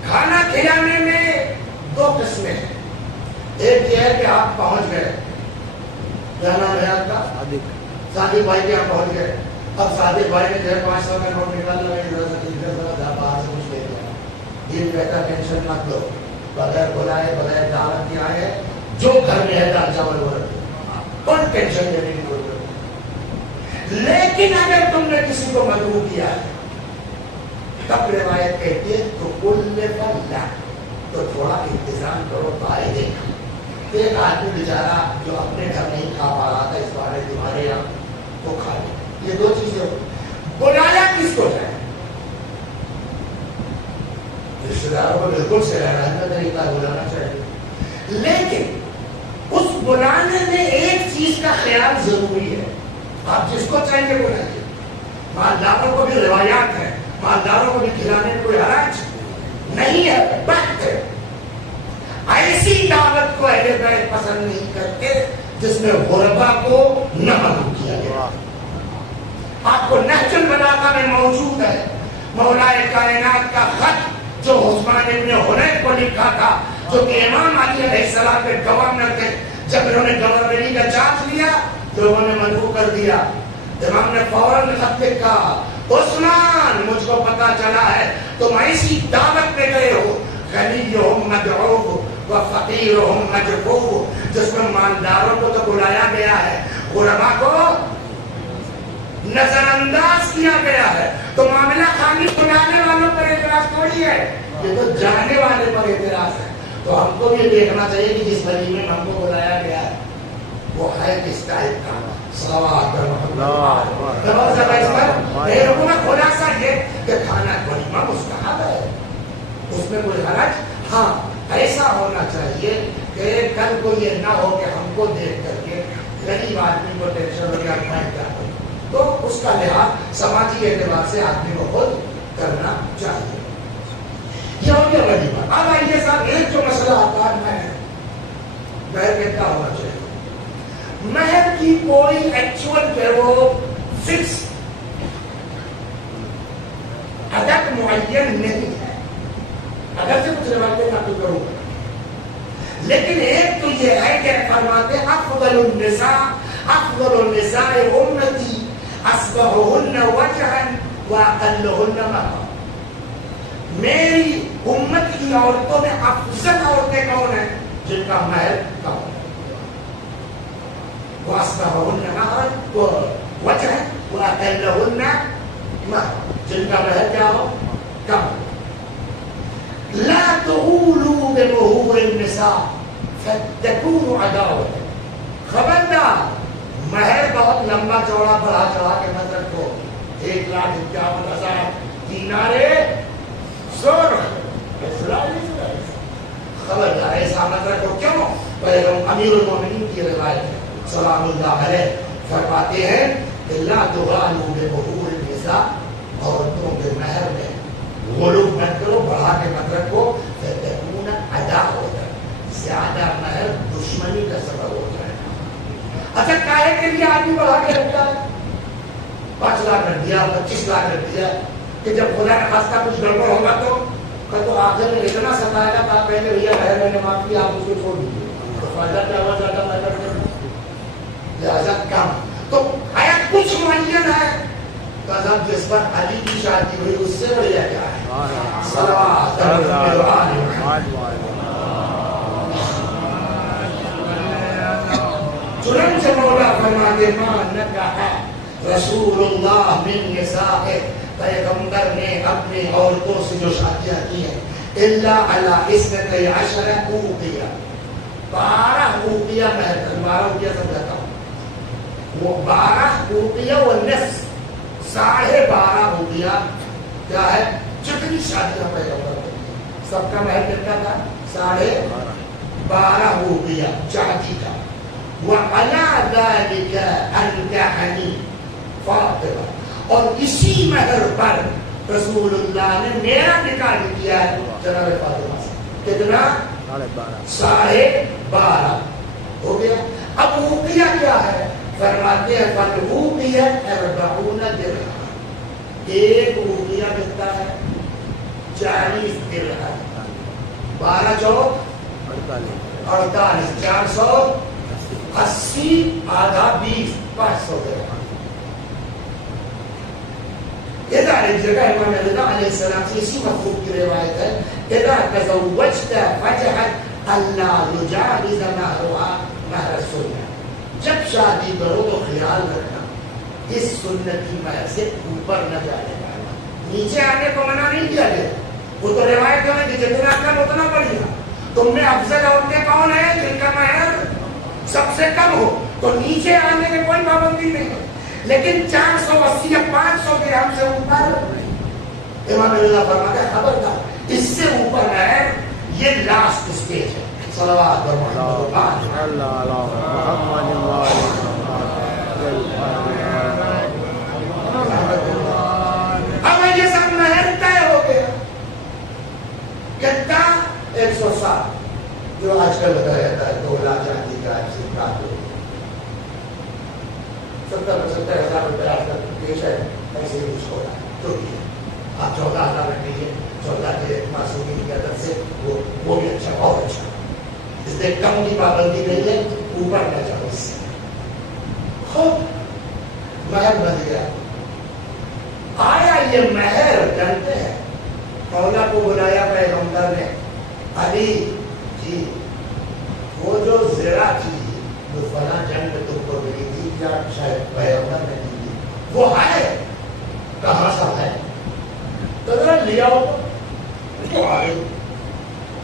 کھانا کھلانے میں 2 قسمیں ہیں. ایک یہ ہے کہ آپ پہنچ گئے، کیا نام ہے آپ کا؟ صادق بھائی کے یہاں پہنچ گئے. اب صادق بھائی نے 500 کا نوٹ نکال لگا، باہر سے کچھ لے گیا. یہ کہتا ٹینشن مت لو، بغیر بلائے بغیر دعوت کے آئے، جو گھر میں ہے دال چاول وہ رکھو، کوئی ٹینشن لینے کی ضرورت نہیں. لیکن اگر تم نے کسی کو مدعو کیا ہے، تب روایت کہتی ہے تو کل فلا، تو تھوڑا انتظام کرو تو آئے گا. ایک آدمی بیچارہ جو اپنے گھر نہیں کھا پا رہا تھا، اس بارے تمہارے یہاں تو کھا لے. یہ 2 چیزیں. بلایا کس کو جائے؟ رشتے داروں کو بالکل سے رحمت طریقہ بلانا چاہیے، لیکن اس بلانے میں ایک چیز کا خیال ضروری ہے، آپ جس کو چاہیے بلائیے، مالداروں کو بھی روایات ہیں، مالداروں کو بھی کھلانے میں کوئی حرج نہیں ہے، بٹ ایسی دعوت کو اہل بیت پسند نہیں کرتے جس میں غربا کو نہ مدعو کیا گیا۔ آپ کو نہج البلاغہ میں موجود ہے مولا کائنات کا خط جو عثمان ابن حنیف کو لکھا تھا، جو کہ امام علی علیہ السلام کے گورنر تھے، جب انہوں نے گورنری کا چارج لیا لوگوں نے منسوخ کر دیا، امام نے فوراً خط لکھا، عثمان مجھ کو پتا چلا ہے تم ایسی دعوت پہ گئے ہو غنیہم مدعوب و فقیرہم مجفوب، جس میں مالداروں کو تو بلایا گیا ہے، غربا کو نظر انداز کیا گیا ہے، تو معاملہ خالی بلانے والوں پر اعتراض تھوڑی ہے، یہ تو جانے والے پر اعتراض ہے۔ تو ہم کو یہ دیکھنا چاہیے کہ جس ولیمے میں ہم کو بلایا گیا ہے وہ ہے کس ٹائپ کا۔ صلوات لوگوں کا خلاصہ یہ کہ کھانا ولیمہ مستحب ہے، اس میں کوئی حرج، ہاں ایسا ہونا چاہیے کہ کل کو یہ نہ ہو کہ ہم کو دیکھ کر کے غریب آدمی کو ٹینشن ہو یا کیا ہو، تو اس کا لحاظ سماجی اعتبار سے آدمی کو خود کرنا چاہیے۔ یہ ہو گیا ولیمہ۔ اب آئیے صاحب ایک جو مسئلہ آتا ہے مہر کتنا ہونا چاہیے۔ مہر کی کوئی ایکچوئل جو وہ فکس عدد معین نہیں ہے، اگر سے کچھ روایتیں نقل کروں گا، لیکن ایک تو یہ ہے کہ فرماتے افضل النساء امتی اصبحهن وجها واقلهن مهرا، میری امت کی عورتوں میں افضل عورتیں کون ہیں؟ جن کا مہر کم ہے، واصبحهن مهرا وجها واقلهن مهرا، جن کا مہر کیا ہو؟ کم۔ لا تغولوا بمهور النساء فتكون عداوة، خبردار مہر بہت لمبا چوڑا بڑھا چڑھا کے مت رکھو، 1,51,000 دینارے سر خبردار ایسا مت رکھو۔ کیوں؟ امیر المومنین کی روایت ہے سلام اللہ علیہ فرماتے ہیں کہ لا تغالوا بمهور النساء، عورتوں کے مہر میں غلو مت کرو، بڑھا کے مت رکھو، فتكون عداوة، زیادہ مہر دشمنی کا سبب ہوتا ہے۔ اچھا کاہے کے لیے آدمی بڑھا کے رکھتا ہے؟ 5 لاکھ رکھ دیا، 25 لاکھ رکھ دیا، کہ جب خدا کا خاصہ کچھ گڑبڑ ہوگا تو آخر میں اتنا ستائے گا کہ آپ کہیں گے بھیا مہر میں نے معاف کیا، آپ اس کو چھوڑ دیجیے، تو فائدہ کیا ہوا؟ زیادہ مہر کرتے لہذا کم۔ تو آیا کچھ معین ہے؟ قدم جس پر علی کی شادی ہوئی اس سے بڑھیا کیا ہے؟ صلوات چنانچہ مولا فرماتے ماں نکاح رسول اللہ من نسائہ، پیغمبر نے اپنی عورتوں سے جو شادیاں کی ہیں، الا علی 12 اوقیہ، 12 اوقیہ مہر، 12 اوقیہ سمجھاتا ہوں، وہ 12 اوقیہ والنصف، 12.5 اوقیہ کیا ہے؟ جتنی شادیاں پیغمبر کی سب کا مہر کتنا تھا؟ 12.5 اوقیہ چاندی کا۔ وعلى ذلك أنكحني فاطمة، اور اسی مہر پر رسول اللہ نے میرا نکاح کیا ہے جناب فاطمہ سے۔ کتنا؟ 12.5 ہو گیا۔ اب اوقیہ کیا ہے؟ فرماتے ہیں فالأوقیہ 40 درہم، ایک اوقیہ کتنا ہے؟ 40 درہم، 12 چوک 48، 480، آدھا 20، 500 درہم۔ اذا ایک جگہ امام رضا علیہ السلام سے اسی مفہوم کی روایت ہے، اذا تزوجت فاجعل الا يجاوز مہرها مہر السنة، جب شادی کرو تو خیال رکھنا اس سنت کی مہر سے اوپر نہ جانے پانا، نیچے آنے کو منع نہیں کیا گیا، وہ تو روایت ہے کہ جتنا کم اتنا بڑھیا۔ تم میں افضل عورتیں کون ہیں جن کا مہر سب سے کم ہو؟ تو نیچے آنے میں کوئی پابندی نہیں ہے، لیکن 480 یا 500 درہم سے اوپر امام اللہ فرماتا ہے خبردار، اس سے یہ لاسٹ اسٹیج ہے. صلوات اور محمد اللہ علیہ محمد اب یہ سب مہر طے ہو گیا. کتنا 107 جو آج کل بتایا جاتا ہے 2 لاکھ چاندی کا 70,000 روپئے آج کل پیش ہے. ایسے ہی کچھ ہو رہا ہے تو آپ 14,000 رکھ لیجیے. 14 کے معصومی کی عدد سے وہ بھی اچھا بہت اچھا. اس لیے کم کی پابندی نہیں ہے اوپر نہ جاؤ. اس سے خوب مہر بن گیا. آیا یہ مہر جانتے ہیں مولا کو بلایا پیغمبر نے. علی جی وہ جو زرہ تھی جو فلاں جنگ میں تم کو ملی تھی کیا شاید پیغمبر نے دی تھی وہ ہے کہاں سا ہے تو ذرا لیا ہو تو آگے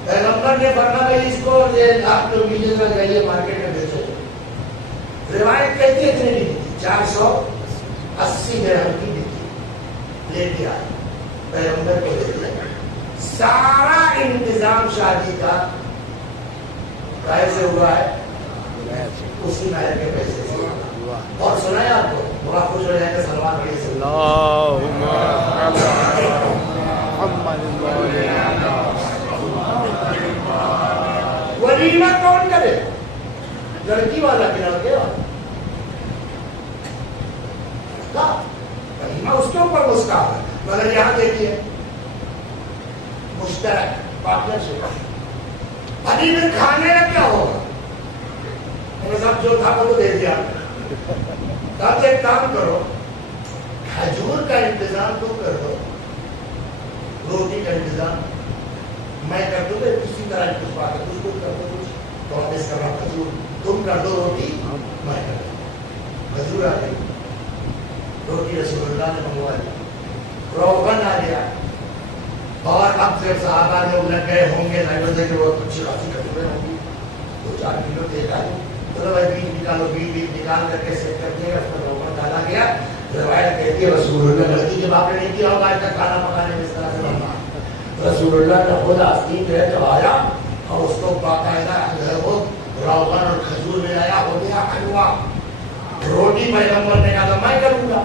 پیغمبر نے فرمایا اس کو یہ آپ تو مجھے جائیے مارکیٹ میں بیچے. روایت کہتی ہے اتنی نہیں تھی 480 درہم کی بھی تھی. لے کے آئے پیغمبر کو دے دیا. سارا انتظام شادی کا کیسے ہوا ہے اسی مہر کے پیسے سے. اور سنا ہے آپ کو بڑا خوش ہو جائے گا سلمان علیہ السلام ولیمہ کون کرے لڑکی والا کہ لڑکے والا ولیمہ اس کے اوپر اس کا مگر یہاں دیکھیے مشترک پارٹنرشپ. ابھی میں کھانے کا کیا ہوگا سب جو تھا وہ تو دے دیا. تب ایک کام کرو کھجور کا انتظام تم کر دو روٹی کا انتظام میں کر دوں گا. کسی طرح کچھ بات ہے کچھ کر دو کچھ تو آپ اس کا کھجور تم کر دو روٹی میں کر دوں. کھجور آ گئی روٹی رسول اللہ نے منگوا دی. روغن آ گیا اور اب جب صحابہ لوگ لگ گئے ہوں گے کہ وہ اچھی خاصی کھجوریں ہوں گی 2-4 کلو دے گا. چلو بھائی بیج نکالو بیج نکال کر کے سیٹ کر دیا. اس میں روغن ڈالا گیا. روایت کہتی ہے رسول اللہ لڑکی جب آپ نے نہیں کیا ہوگا آج تک کھانا پکانے میں اس طرح سے بننا. رسول اللہ کا خود آستین جو ہے جب آیا اور اس کو باقاعدہ جو ہے وہ روغن اور کھجور میں آیا ہو گیا حلوا. روٹی پیغمبر نے کہا میں کروں گا.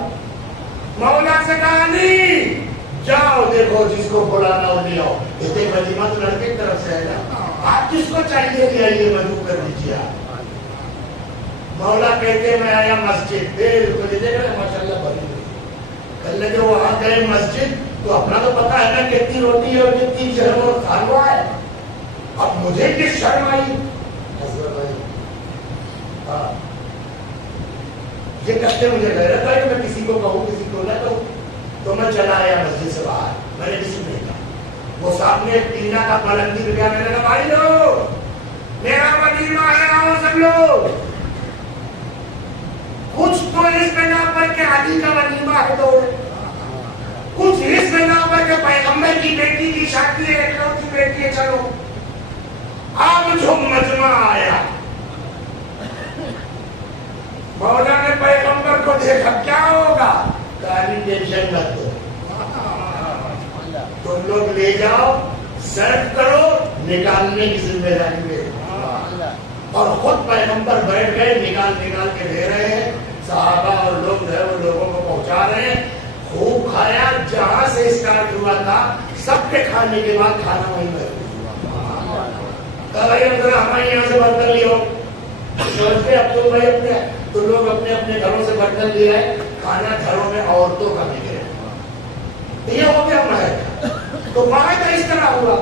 مولا سے کہا نہیں جاؤ دیکھو جس کو بلانا ہو لے آؤ. اتنے ولیمہ تو لڑکے کی طرف سے ہے نا. آپ کس کو چاہیے کہ آئیے مدعو کر دیجیے. مولا کہتے میں آیا مسجد بالکل دیکھ رہے ماشاء اللہ بڑی کل لگے وہاں گئے مسجد تو اپنا تو پتا ہے نا کتنی روٹی ہے اور کتنی شرم اور حلوا ہے. اب مجھے کس شرم آئی یہ کہتے مجھے غیرت ہے کہ میں کسی کو کہوں کسی کو نہ کہوں. تو میں چلا آیا مسجد سے باہر. میں نے کسی کو نہیں کہا. وہ سامنے ٹینا کا پلنگی بگیا. میں نے کہا بھائی لوگ میرا ولیمہ ہے آؤ سب لوگ. کچھ تو اس بنا پر کہ علی کا ولیمہ ہے تو کچھ اس بنا پر کہ پیغمبر کی بیٹی کی شادی ہے اکلوتی بیٹی ہے. چلو اب جو مجمع آیا مولا نے پیغمبر کو دیکھا کیا ہوگا کاری ٹینشن مت دو تم لوگ لے جاؤ سرو کرو نکالنے کی ذمہ داری لے. اور خود پیغمبر بیٹھ گئے نکال کے دے رہے ہیں. صحابہ اور لوگ جو ہے وہ لوگوں کو پہنچا رہے ہیں. خوب کھایا. جہاں سے اسٹارٹ ہوا تھا سب کے کھانے کے بعد کھانا وہیں میں ہمارے یہاں سے برتن لیو سوچتے اب تو بھائی اپنے تو لوگ اپنے اپنے گھروں سے برتن لے آئے. کھانا گھروں میں عورتوں کا بھی گیا. یہ ہو گیا ہمارے. تو معاہدہ اس طرح ہوا.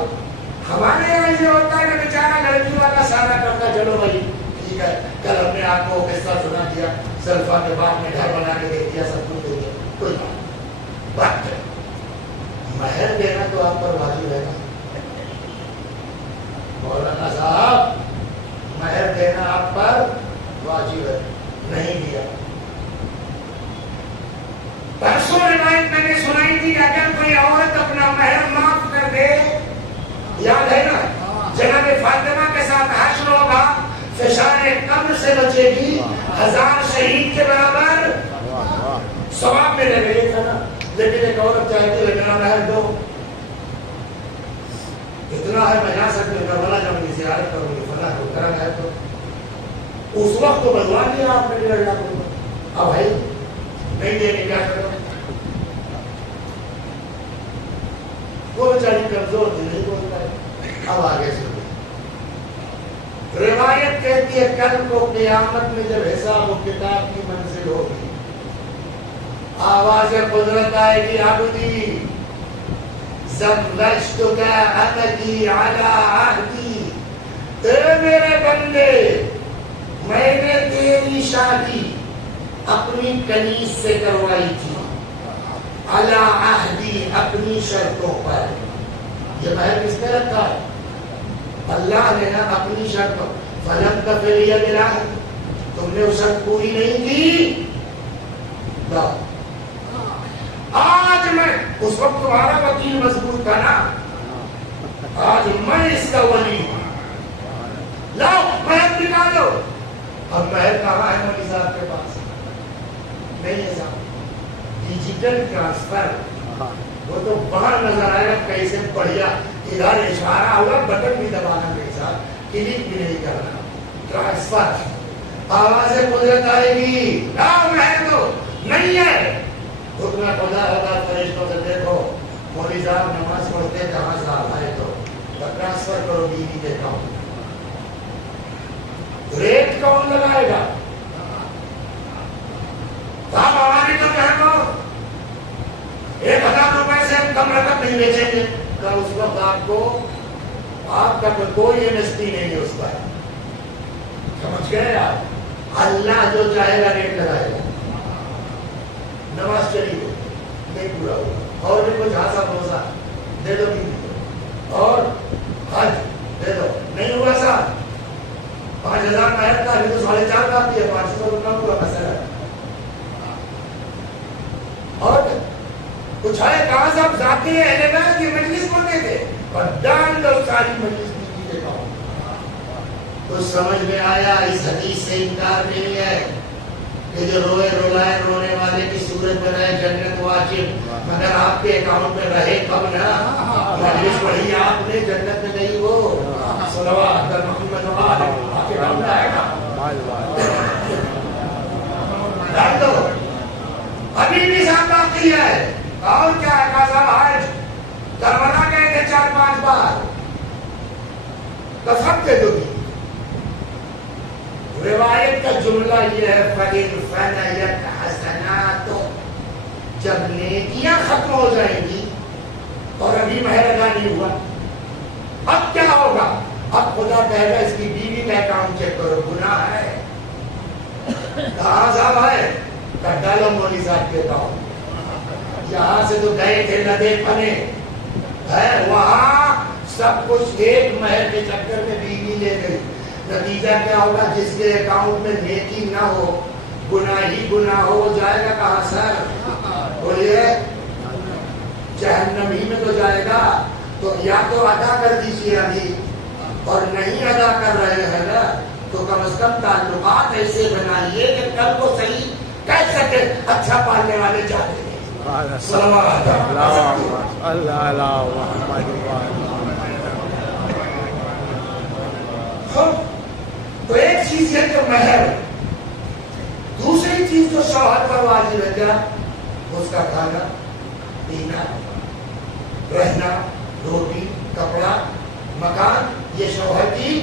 ہمارے یہاں یہ ہوتا ہے کہ بیچارہ لڑکی والا سارا کرتا چلو بھائی ٹھیک ہے. کل اپنے آپ کو قصہ سنا دیا سلفا کے بعد میں گھر بنا کے دے دیا سب کچھ دے دیا. کوئی بات مہر دینا تو آپ پر واجب ہے نا. مولانا صاحب مہر دینا آپ پر واجب ہے. نہیں دیا. پرسوں روایت میں نے سنائی تھی اگر کوئی عورت اپنا مہر معاف کر دے یاد ہے نا جناب فاطمہ کے ساتھ حشر ہوگا فشار قبر سے بچے گی 1000 شہید کے برابر ثواب میں لگے گا نا. لیکن ایک عورت چاہتی ہے میرا مہر دو اتنا ہے میں جا سکتی زیارت کروں گی فلاں کو کرم ہے تو اس وقت تو بنوا لیا آپ نے 1.5 لاکھ روپے. اب بھائی نہیں دینے کیا کرو. وہ بیچاری کمزور تھی نہیں بول پائے. اب آگے سنو. روایت کہتی ہے کل کو قیامت میں جب حساب و کتاب کی منزل ہوگی آواز قدرت آئے گی عبدی زوجتک امتی علی عہدی. اے میرے بندے میں نے تیری شادی اپنی کنیز سے کروائی تھی علی عہدی اپنی شرطوں پر. یہ مہر کس نے رکھا ہے؟ اللہ نے نا اپنی شرط. فلم تفریہ ملا تم نے وہ شرط پوری نہیں کی. آج میں اس وقت تمہارا وکیل مضبوط تھا نا, آج میں اس کا ولی ہوں. لاؤ مہر نکالو. اب مہر کہاں ہے مولی صاحب کے پاس؟ نہیں ہے صاحب. ڈیجیٹل ٹرانسفر وہ تو باہر نظر آئے گا کیسے بڑھیا. ادھر اشارہ ہوا بٹن بھی دبانا نہیں صاحب, کلک بھی نہیں کرنا. ٹرانسفر. آواز قدرت آئے گی لاؤ مہر دو. نہیں ہے حکم خدا ہوگا فرشتوں سے دیکھو مولوی صاحب نماز پڑھتے کہاں صاحب آئے تو ٹرانسفر کرو بیوی دیتا ہوں. ریٹ کون لگائے گا؟ صاحب ہماری تو کہہ دو 1,000 روپے سے کم رقم نہیں بیچیں گے. اس وقت آپ کو آپ کا کوئی انیسٹی نہیں ہے اس پر. سمجھ گئے آپ؟ اللہ جو چاہے گا ریٹ لگائے گا. نماز چلی گئی نہیں پورا ہوا اور بھی کچھ ہاسا بوسا دے دو بیوی کو اور حج دے دو نہیں ہوا صاحب 5,000 مہر کا ابھی تو 4.5 کا آتی ہے 500 روپنا پورا مسئلہ. اور کچھ ہے کہاں صاحب ذاتی اہل بیت کی مجلس پڑھتے تھے اور ڈال دو ساری مجلس بیوی کے پاؤں. تو سمجھ میں آیا اس حدیث سے انکار نہیں ہے کہ جو روئے رولائے رونے والے کی صورت بنائے جنت واجب, مگر آپ کے اکاؤنٹ میں رہے کب نا. مجلس پڑھی آپ نے جنت میں نہیں ہو. صلوات محمد آپ کے اکاؤنٹ میں آئے گا. ڈال دو ابھی بھی صاحب باقی ہے. اور کیا ہے کہا صاحب حج کربلا گئے تھے 4-5 بار تو سب دے دو گی. روایت کا جملہ یہ ہے فَإِنْ فَنَيَتْ حَسَنَاتُ جب نیکیاں ختم ہو جائیں گی اور ابھی مہر ادا نہیں ہوا اب کیا ہوگا؟ اب خدا کہے گا اس کی بیوی کا اکاؤنٹ چیک کرو گناہ ہے. کہاں صاحب ہے؟ ڈالو مولی صاحب کے اکاؤنٹ. یہاں سے تو گئے تھے لدے پنے ہے وہاں سب کچھ ایک مہر کے چکر میں بیوی لے گئی. نتیجہ کیا ہوگا؟ جس کے اکاؤنٹ میں نیکی نہ ہو گناہ ہی گناہ ہو جائے گا کہاں سر؟ بولیے جہنم ہی میں تو جائے گا. تو یا تو ادا کر دیجیے ابھی اور نہیں ادا کر رہے ہیں نا تو کم از کم تعلقات ایسے بنائیے کہ کل کو صحیح کہہ سکے اچھا پالنے والے چاہتے ہیں. تو ایک چیز ہے کہ مہر, دوسری چیز جو شوہر پر واجب ہے کیا؟ اس کا کھانا پینا رہنا روٹی کپڑا مکان. یہ شوہر کی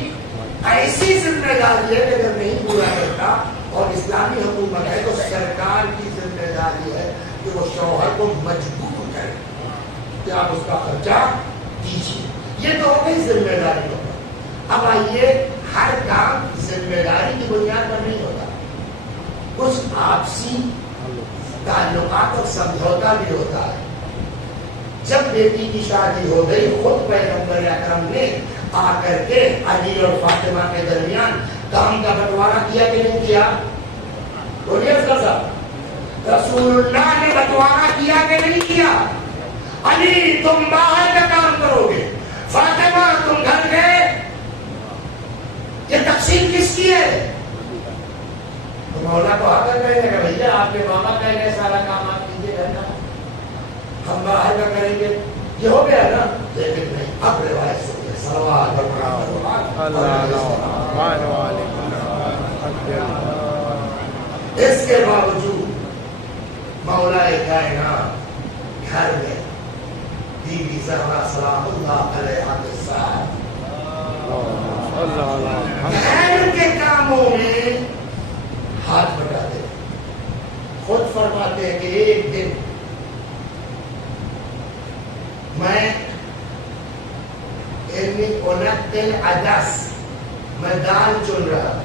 ایسی ذمہ داری ہے کہ اگر نہیں پورا کرتا اور اسلامی حکومت ہے تو سرکار کی ذمہ داری ہے کہ وہ شوہر کو مجبور کرے کہ آپ اس کا خرچہ دیجیے. یہ تو ہو گئی ذمہ داری. اب آئیے ہر کام ذمہ داری کی بنیاد پر نہیں ہوتا. کچھ آپسی تعلقات اور سمجھوتا بھی ہوتا ہے. جب بیٹی کی شادی ہو گئی خود پیغمبر اکرم نے آ کر کے علی اور فاطمہ کے درمیان کام کا بٹوارا کیا کہ نہیں کیا؟ بولیے صاحب رسول اللہ نے بٹوارا کیا کہ نہیں کیا؟ علی تم باہر کا کام کرو گے, فاطمہ تم گھر کے. یہ تقسیم کس کی ہے؟ تو مولا کو آ کر کہنے کہ بھیا آپ کے ماما کہہ گئے سارا کام آپ کیجیے کرنا, ہم باہر کا کریں گے. یہ ہو گیا نا. لیکن نہیں اب روایت سنیے. صلوات صلی اللہ علیہ وسلم. اس کے باوجود مولا کائنات گھر میں بیوی زہرا سلام اللہ علیہا کے ساتھ گھر کے کاموں میں ہاتھ بٹاتے. خود فرماتے ہیں کہ ایک دن میں میں دال چن رہا تھا.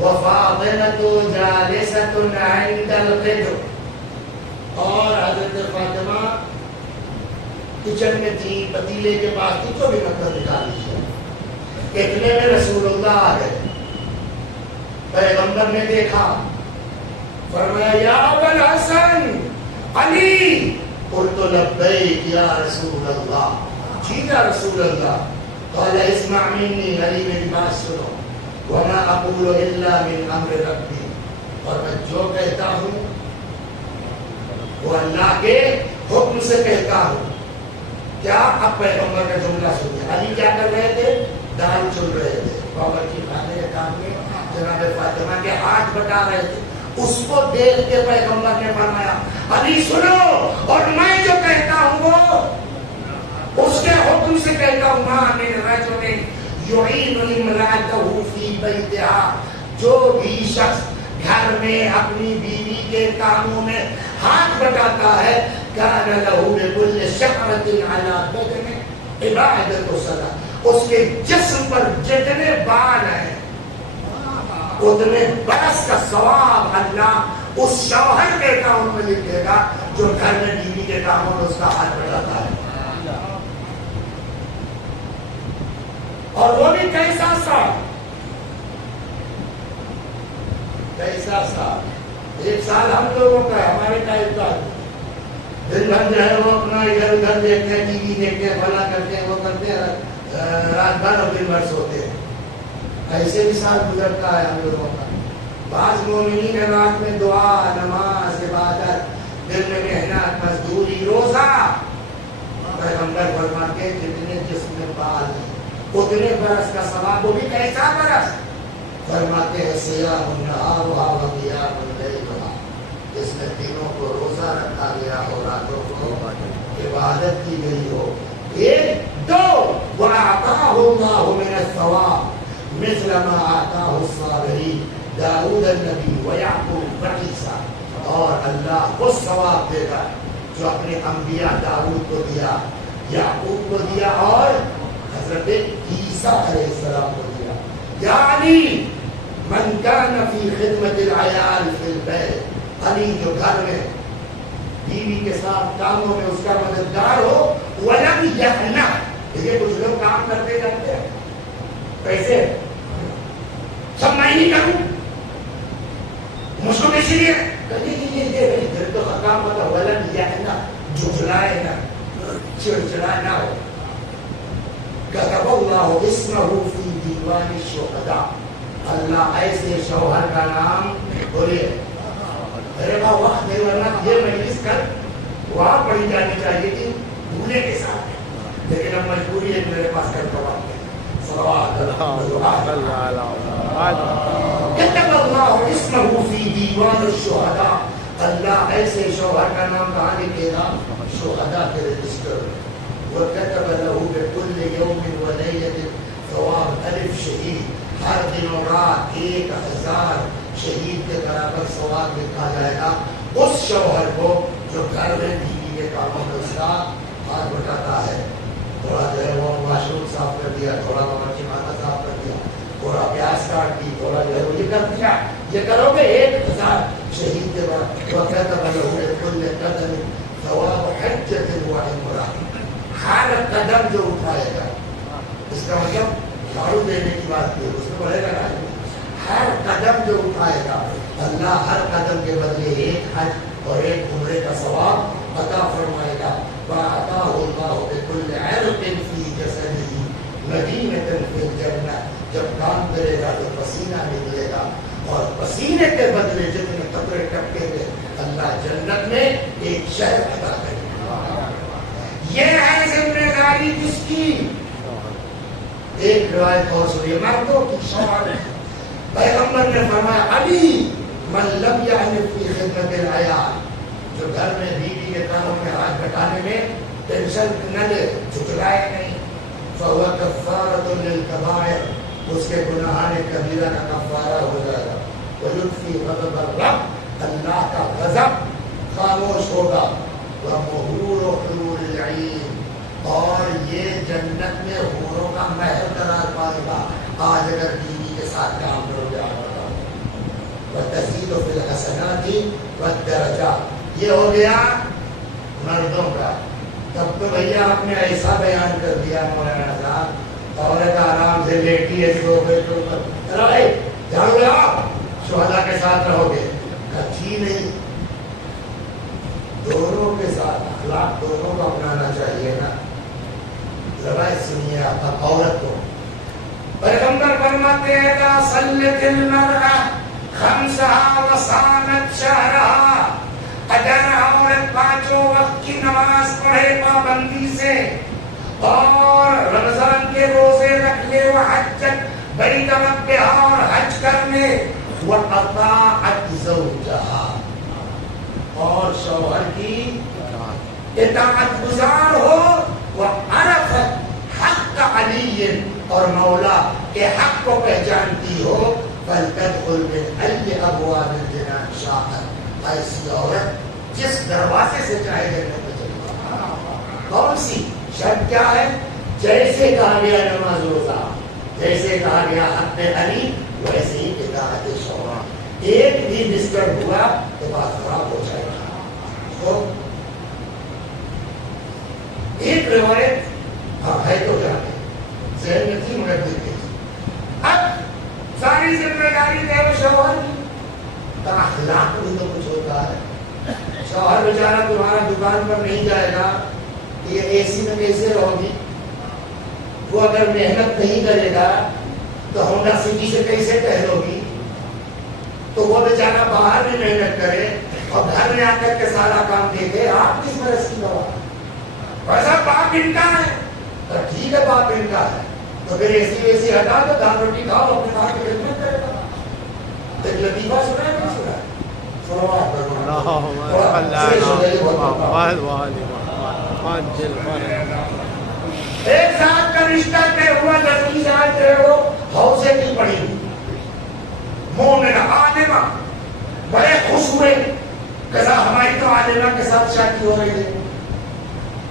وفاطمة جالسة عند القدر, اور حضرت فاطمہ کچن میں تھی, پتیلے کے پاس تھی, تو بھی مطلب نکال لیجیے. اتنے میں رسول اللہ آ گئے. پیغمبر نے دیکھا, فرمایا یا ابا الحسن علی. قلت لبیک یا رسول اللہ. جی یا رسول اللہ. قال اسمع منی, علی میری بات سنو. وما اقول الا من امر ربی, اور میں جو کہتا ہوں وہ اللہ کے حکم سے کہتا ہوں. کیا اب پیغمبر کا جملہ سنیے. علی کیا کر رہے تھے؟ دال چن رہے تھے. باورچی خانے کے کام میں جناب فاطمہ کے ہاتھ بٹا رہے تھے. اس کو دیکھ کے پیغمبر نے فرمایا علی سنو, اور میں جو کہتا ہوں وہ اس کے حکم سے کہتا ہوں. ما من رجل یعین امرأته فی بیتہا, جو بھی شخص گھر میں اپنی بیوی کے کاموں میں ہاتھ بٹاتا ہے, کان لہ بکل شعرۃ علی بدنہ عبادۃ صلاۃ, اس کے جسم پر جتنے بال ہیں اتنے برس کا ثواب اللہ اس شوہر کے کاموں میں لکھے گا جو گھر میں بیوی کے کاموں میں اس کا ہاتھ بٹاتا ہے. اور وہ بھی کیسا سال, کیسا سال. ایک سال ہم لوگوں کا ہے, ہمارے ٹائم کا دن بھر جو ہے وہ اپنا ادھر ادھر دیکھتے ہیں, ٹی وی دیکھتے ہیں, فلاں کرتے ہیں, وہ کرتے ہیں, رات بھر اور دن بھر سوتے ہیں. ایسے بھی سال گزرتا ہے ہم لوگوں کا. بعض مومنین رات میں دعا, نماز, عبادت, دن میں محنت, مزدوری, روزہ. پیغمبر فرماتے ہیں جتنے جسم میں بال ہیں اتنے برس کا ثواب. وہ بھی کیسا برس؟ فرماتے ہیں صیام النہارها وقیام اللیلها, جس میں دنوں کو روزہ رکھا گیا اور راتوں کو عبادت کی گئی ہو. ایک دو وَأَعْطَاهُ اللَّهُ مِنَ الثَّوَابِ مثل ما آتاه الصابرین داؤد النبی ویعقوب وعیسیٰ. اور اللہ وہ ثواب دے گا جو اپنے انبیاء داؤد کو دیا, یعقوب کو دیا, اور حضرت عیسیٰ علیہ السلام کو دیا. یعنی من کان فی خدمت العیال فی البیت, علی جو گھر میں بیوی کے ساتھ کاموں میں اس کا مددگار ہو. ولم یحنہ, دیکھیے کچھ لوگ کام کرتے جاتے ہیں کیسے, سب میں ہی کروں, مجھ کو کسی لیے یہ پھر تو کام ہوتا. ولم یحنہ, جھجلائے نہ, چڑچڑا نہ ہو. کتب اللہ اسمہ فی دیوان الشہداء, اللہ ایسے شوہر کا نام بولیے. میرے پاس وقت نہیں, ورنہ یہ مجلس کر وہاں پڑھی جانی چاہیے تھی بھولے کے ساتھ, لیکن اب مجبوری ہے میرے پاس کر پڑھاتے ہیں. کتب اللہ اسمہ فی دیوان الشہداء, اللہ ایسے شوہر کا نام کہاں لکھے گا؟ شہداء کے رجسٹر میں. وكتب له بكل يوم وليلة ثواب 1000 شہید, ہر دن و رات 1000 شہید کے برابر ثواب لکھا جائے گا اس شوہر کو جو گھر میں بیوی کے کاموں میں اس کا ہاتھ بٹاتا ہے. تھوڑا جو ہے وہ واش روم صاف کر دیا, تھوڑا باورچی خانہ صاف کر دیا, تھوڑا پیاز کاٹ دی, تھوڑا جو ہے وہ یہ کر دیا. یہ کرو گے 1000 شہید کے بعد. وكتب له بكل قدم ثواب حجة وعمرة, ہر قدم جو اٹھائے گا, اس کا مطلب جھاڑو دینے کی بات کی, اس میں بڑھے گا. ہر قدم جو اٹھائے گا اللہ ہر قدم کے بدلے ایک حج اور ایک عمرے کا ثواب عطا فرمائے گا. وَأَعْطَاهُ اللَّهُ بِكُلِّ عِرْقٍ فِي جَسَدِهِ مَدِينَةً فِي الْجَنَّةِ, جب کام کرے گا تو پسینہ نکلے گا, اور پسینے کے بدلے جتنے قطرے ٹپکیں گے اللہ جنت میں ایک شہر عطا کرے گا. یہ ہے ذمہ داری کس کی؟ ایک روایت اور سنیے مردوں کی شوہر پیغمبر نے فرمایا علی من لم یعنف فی خدمت العیال، جو گھر میں بیوی کے کاموں میں ہاتھ بٹانے میں ٹینشن نہ لے، جھٹلائے نہیں، فهو کفارۃ للکبائر، اس کے گناہان کبیرہ کا کفارہ ہو جائے گا، ویطفی غضب الرب، اللہ کا غضب خاموش ہوگا، ومہور حور العین، اور یہ جنت میں حوروں کا محل قرار پائے گا آج اگر بیوی کے ساتھ کام کرو گے۔ وتزيد في الحسنات والدرجات، یہ ہو گیا مردوں کا۔ تب تو بھیا آپ نے ایسا بیان کر دیا مولانا صاحب، عورت آرام سے لیٹی ہے صوفے کے اوپر، چلو بھائی جھاڑو لگاؤ، شہداء کے ساتھ رہو گے، کچی نہیں، دونوں کے ساتھ اخلاق دونوں کو اپنانا چاہیے نا۔ روایت سنیے آپ عورت کو، پیغمبر فرماتے ہیں لا صلت المرأة خمسها وصامت شهرها، اگر عورت پانچوں وقت کی نماز پڑھے پابندی سے اور رمضان کے روزے رکھ لے، وحجت بیت ربها، اور حج کر لے، وأطاعت زوجها، اور شوہر کی اطاعت گزار ہو، وعرفت حق علی، اور مولا کے حق کو پہچانتی ہو، فلتدخل من ای ابواب الجنان شاءت، ایسی عورت جس دروازے سے چاہے جنت میں چلی جائے۔ کون سی شرط کیا ہے؟ جیسے کہا گیا نماز روزہ، جیسے کہا گیا حق علی، ویسے ہی اطاعت شوہر، ایک بھی ڈسٹرب ہوا تو بات خراب ہو جائے گا۔ تو ایک روایت ہاں ہے تو جانے ذہن میں تھی مگر دل میں تھی، اب ساری ذمہ داری دے شوہر کی، تو اخلاق بھی تو کچھ ہوتا ہے۔ شوہر بیچارہ تمہارا دکان پر نہیں جائے گا، یہ اے سی میں کیسے رہو گی؟ وہ اگر محنت نہیں کرے گا تو ہونڈا سٹی سے کیسے ٹہلو گی؟ تو وہ بیچارہ باہر بھی محنت کرے اور گھر میں آ کر کے سارا کام دیکھے، آپ کس برس کی دوا؟ ویسا باپ ان کا ہے تو ٹھیک ہے، باپ ان کا ہے تو پھر ایسی ویسی ہٹا دو، دال روٹی کھاؤ، اپنے باپ کی خدمت کرے گا۔ ایک لطیفہ سنا ہے نہیں سنا ہے؟ ایک ساتھ کا رشتہ طے ہوا، 10 سال طے ہو، حوضے کی پڑی مومن عالمہ، بڑے خوش ہوئے کہ ہماری تو عالمہ کے ساتھ شادی ہو رہی ہے۔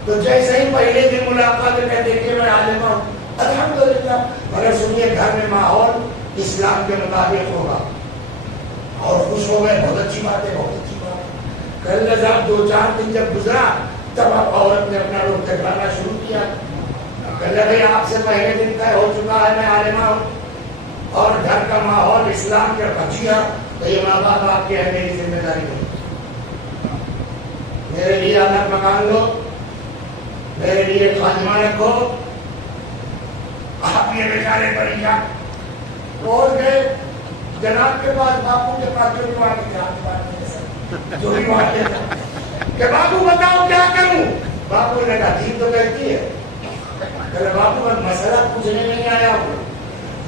تو جیسے ہی پہلے دن ملاقات میں دیکھے میں عالمہ ہوں، الحمدللہ، مگر سنیے گھر میں ماحول اسلام کے مطابق ہوگا، اور خوش ہو گئے، بہت اچھی بات ہے، بہت اچھی بات ہے۔ کل صاحب 2-4 دن جب گزرا تب اب عورت نے اپنا رخ دکھانا شروع کیا، کہنے بھائی آپ سے پہلے دن طے ہو چکا ہے میں عالمہ ہوں، اور گھر کا ماحول اسلام کے بچیا، تو یہ ماں باپ آپ کے ہے، میری ذمہ داری نہیں، میرے لیے الگ مکان لو، میرے لیے خادمہ رکھو، آپ یہ بیچارے بڑھیا اور گئے جناب کے پاس، باپو کے پاس، جو بھی بات ہے کہ باپو بتاؤ کیا کروں؟ باپو نے کہا ٹھیک تو کہتی ہے، کہ باپو میں مسئلہ پوچھنے نہیں آیا ہوں،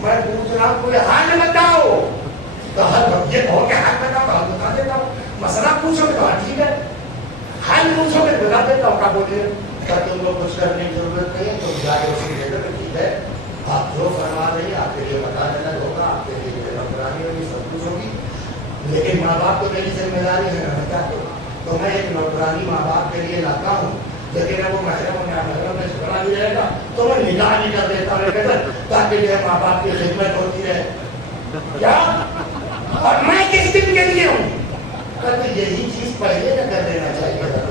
میں پوچھ رہا ہوں کوئی حل بتاؤ۔ کہا یہ کہو کہ حل بتاؤ، حل بتا دیتا ہوں، مسئلہ پوچھو گے کہا ٹھیک ہے، حل پوچھو گے بتا دیتا ہوں، کہا بولیے کہ تم کو کچھ کرنے کی ضرورت نہیں ہے، تم جا کے اسی دے دو، ٹھیک ہے آپ جو فرما رہی آپ کے لیے بتا دینا ہوگا، آپ کے لیے نوکرانی ہوگی، سب کچھ ہوگی، لیکن ماں باپ تو میری ذمہ داری ہے نا، کیا کروں؟ تو میں ایک نوکرانی ماں باپ کے لیے لاتا ہوں، لیکن اب وہ محرم میں جھگڑا بھی رہے گا تو میں نکاح نہیں کر دیتا ہوں، تاکہ جو ہے ماں باپ کی خدمت ہوتی رہے۔ کیا؟ اور میں کس دن کے لیے ہوں؟ کہتے یہی چیز پہلے نہ کر دینا چاہیے تھا،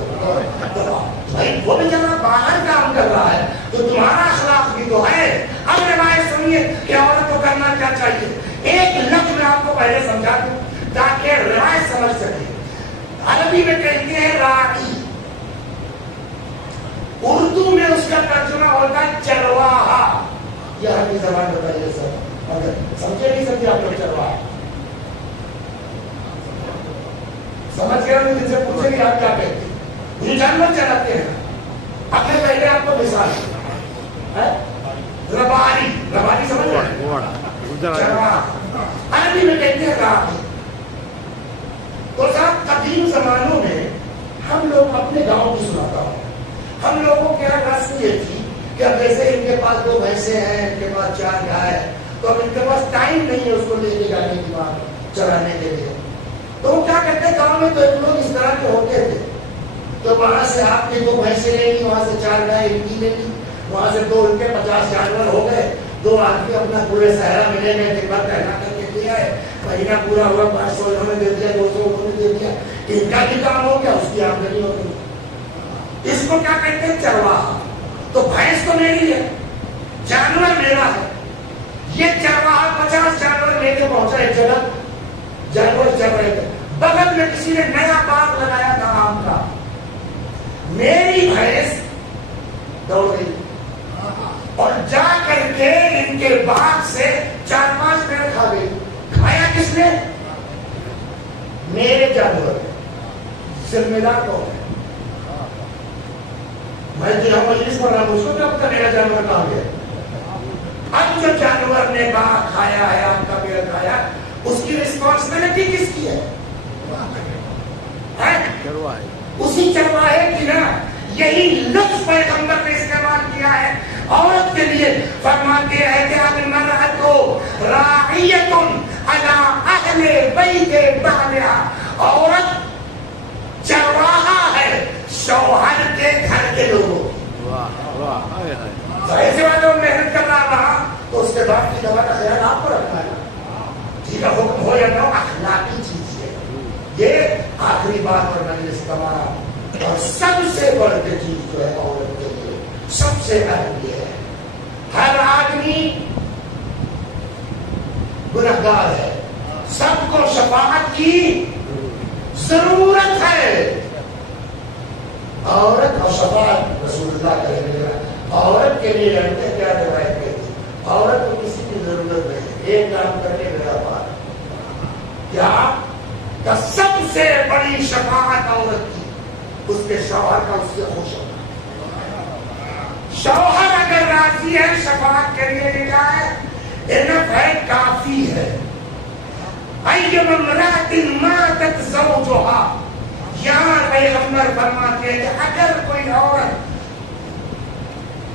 بھائی وہ بیچارہ باہر کام کر رہا ہے تو تمہارا اخلاق بھی تو ہے۔ اب روایت سنیے کہ عورت کو کرنا کیا چاہیے، ایک لفظ میں آپ کو پہلے سمجھا دوں تاکہ روایت سمجھ سکے۔ عربی میں کہتے ہیں راعی، اردو میں اس کا ترجمہ ہوتا ہے چرواہا۔ یہ عربی زبان بتائیے سر، اگر سمجھے نہیں سمجھے آپ لوگ چرواہا سمجھ گئے ہوں، جن سے پوچھیں گے آپ کیا کہتے ہیں؟ یہ جانور چلاتے ہیں۔ اب میں پہلے آپ کو مثال رباعی عربی میں کہتے ہیں راعی. تو صاحب قدیم زمانوں میں ہم لوگ اپنے گاؤں کی سناتا ہوں. ہم لوگوں کے یہاں رسم یہ تھی کہ اب جیسے ان کے پاس 2 بھینسیں ہیں, ان کے پاس 4 گائے, تو اب ان کے پاس ٹائم نہیں ہے اس کو لے کے جانے کی بات چرانے کے لیے. تو وہ کیا کرتے ہیں, گاؤں میں تو ایک لوگ اس طرح کے ہوتے تھے. تو وہاں سے آپ نے 2 بھینسیں لے لی, وہاں سے 4 گائے ان کی لے لی, وہاں سے 2 ان کے 50 جانور ہو گئے. 2 آدمی اپنا پورے صحرا ملے گئے, دن بھر کہنا کر کے دیا ہے, مہینہ پورا ہوا, 500 انہوں نے دے دیا, 200 انہوں نے دے دیا, ان کا بھی کام ہو گیا, اس کی آمدنی ہو گئی. اس کو کیا کہتے ہیں, چرواہا. تو بھینس تو میری ہے, جانور میرا ہے. یہ چرواہا 50 جانور لے کے پہنچا ایک جگہ, جانور چل رہے تھے, بغل میں کسی نے نیا باغ لگایا تھا آم کا. میری بھینس دوڑ گئی اور جا کر کے ان کے باغ سے 4-5 پیڑ کھا گئی. کھایا کس نے؟ میرے جانور. ذمہ دار کون ہے؟ میں جو یہاں مجلس پڑھ رہا ہوں, اس کو کیا پتا میرا جانور کہاں گیا؟ اب جو جانور نے باغ کھایا ہے, آم کا پیڑ کھایا, اس کی ریسپانسبلٹی کس کی ہے؟ اسی چرواہے کی نا. یہی لفظ پیغمبر نے استعمال کیا ہے عورت کے لیے. فرماتے ہیں کہ المرأۃ راعیۃ علی اہل بیت بعلہا, عورت چرواہا ہے شوہر کے گھر کے لوگوں. ایسے والوں محنت کر رہا تو اس کے بعد کی دوا کا خیال آپ کو رکھنا ہے. ٹھیک ہے, حکم ہو یا نہ ہو, اخلاقی چیز ہے یہ. آخری بات اور مجلس تمام, اور سب سے بڑھ کے چیز جو ہے عورت کے لیے سب سے اہم یہ ہے, ہر آدمی گنہگار ہے, سب کو شفاعت کی ضرورت ہے. عورت اور شفاعت رسول اللہ کا ہے. عورت کے لیے کیا روایت کہتی, عورت کو کسی کی ضرورت نہیں, ایک کام کرنے میرا بات کیا کہ سب سے بڑی شفاعت عورت کی اس کے شوہر کا اس سے خوش ہونا. شوہر اگر راضی ہے شفاعت کے لیے لے جائے, انف ہے, کافی ہے. ایم امرأۃ ماتت زوجہا, یہاں پیغمبر فرماتے ہیں کہ اگر کوئی عورت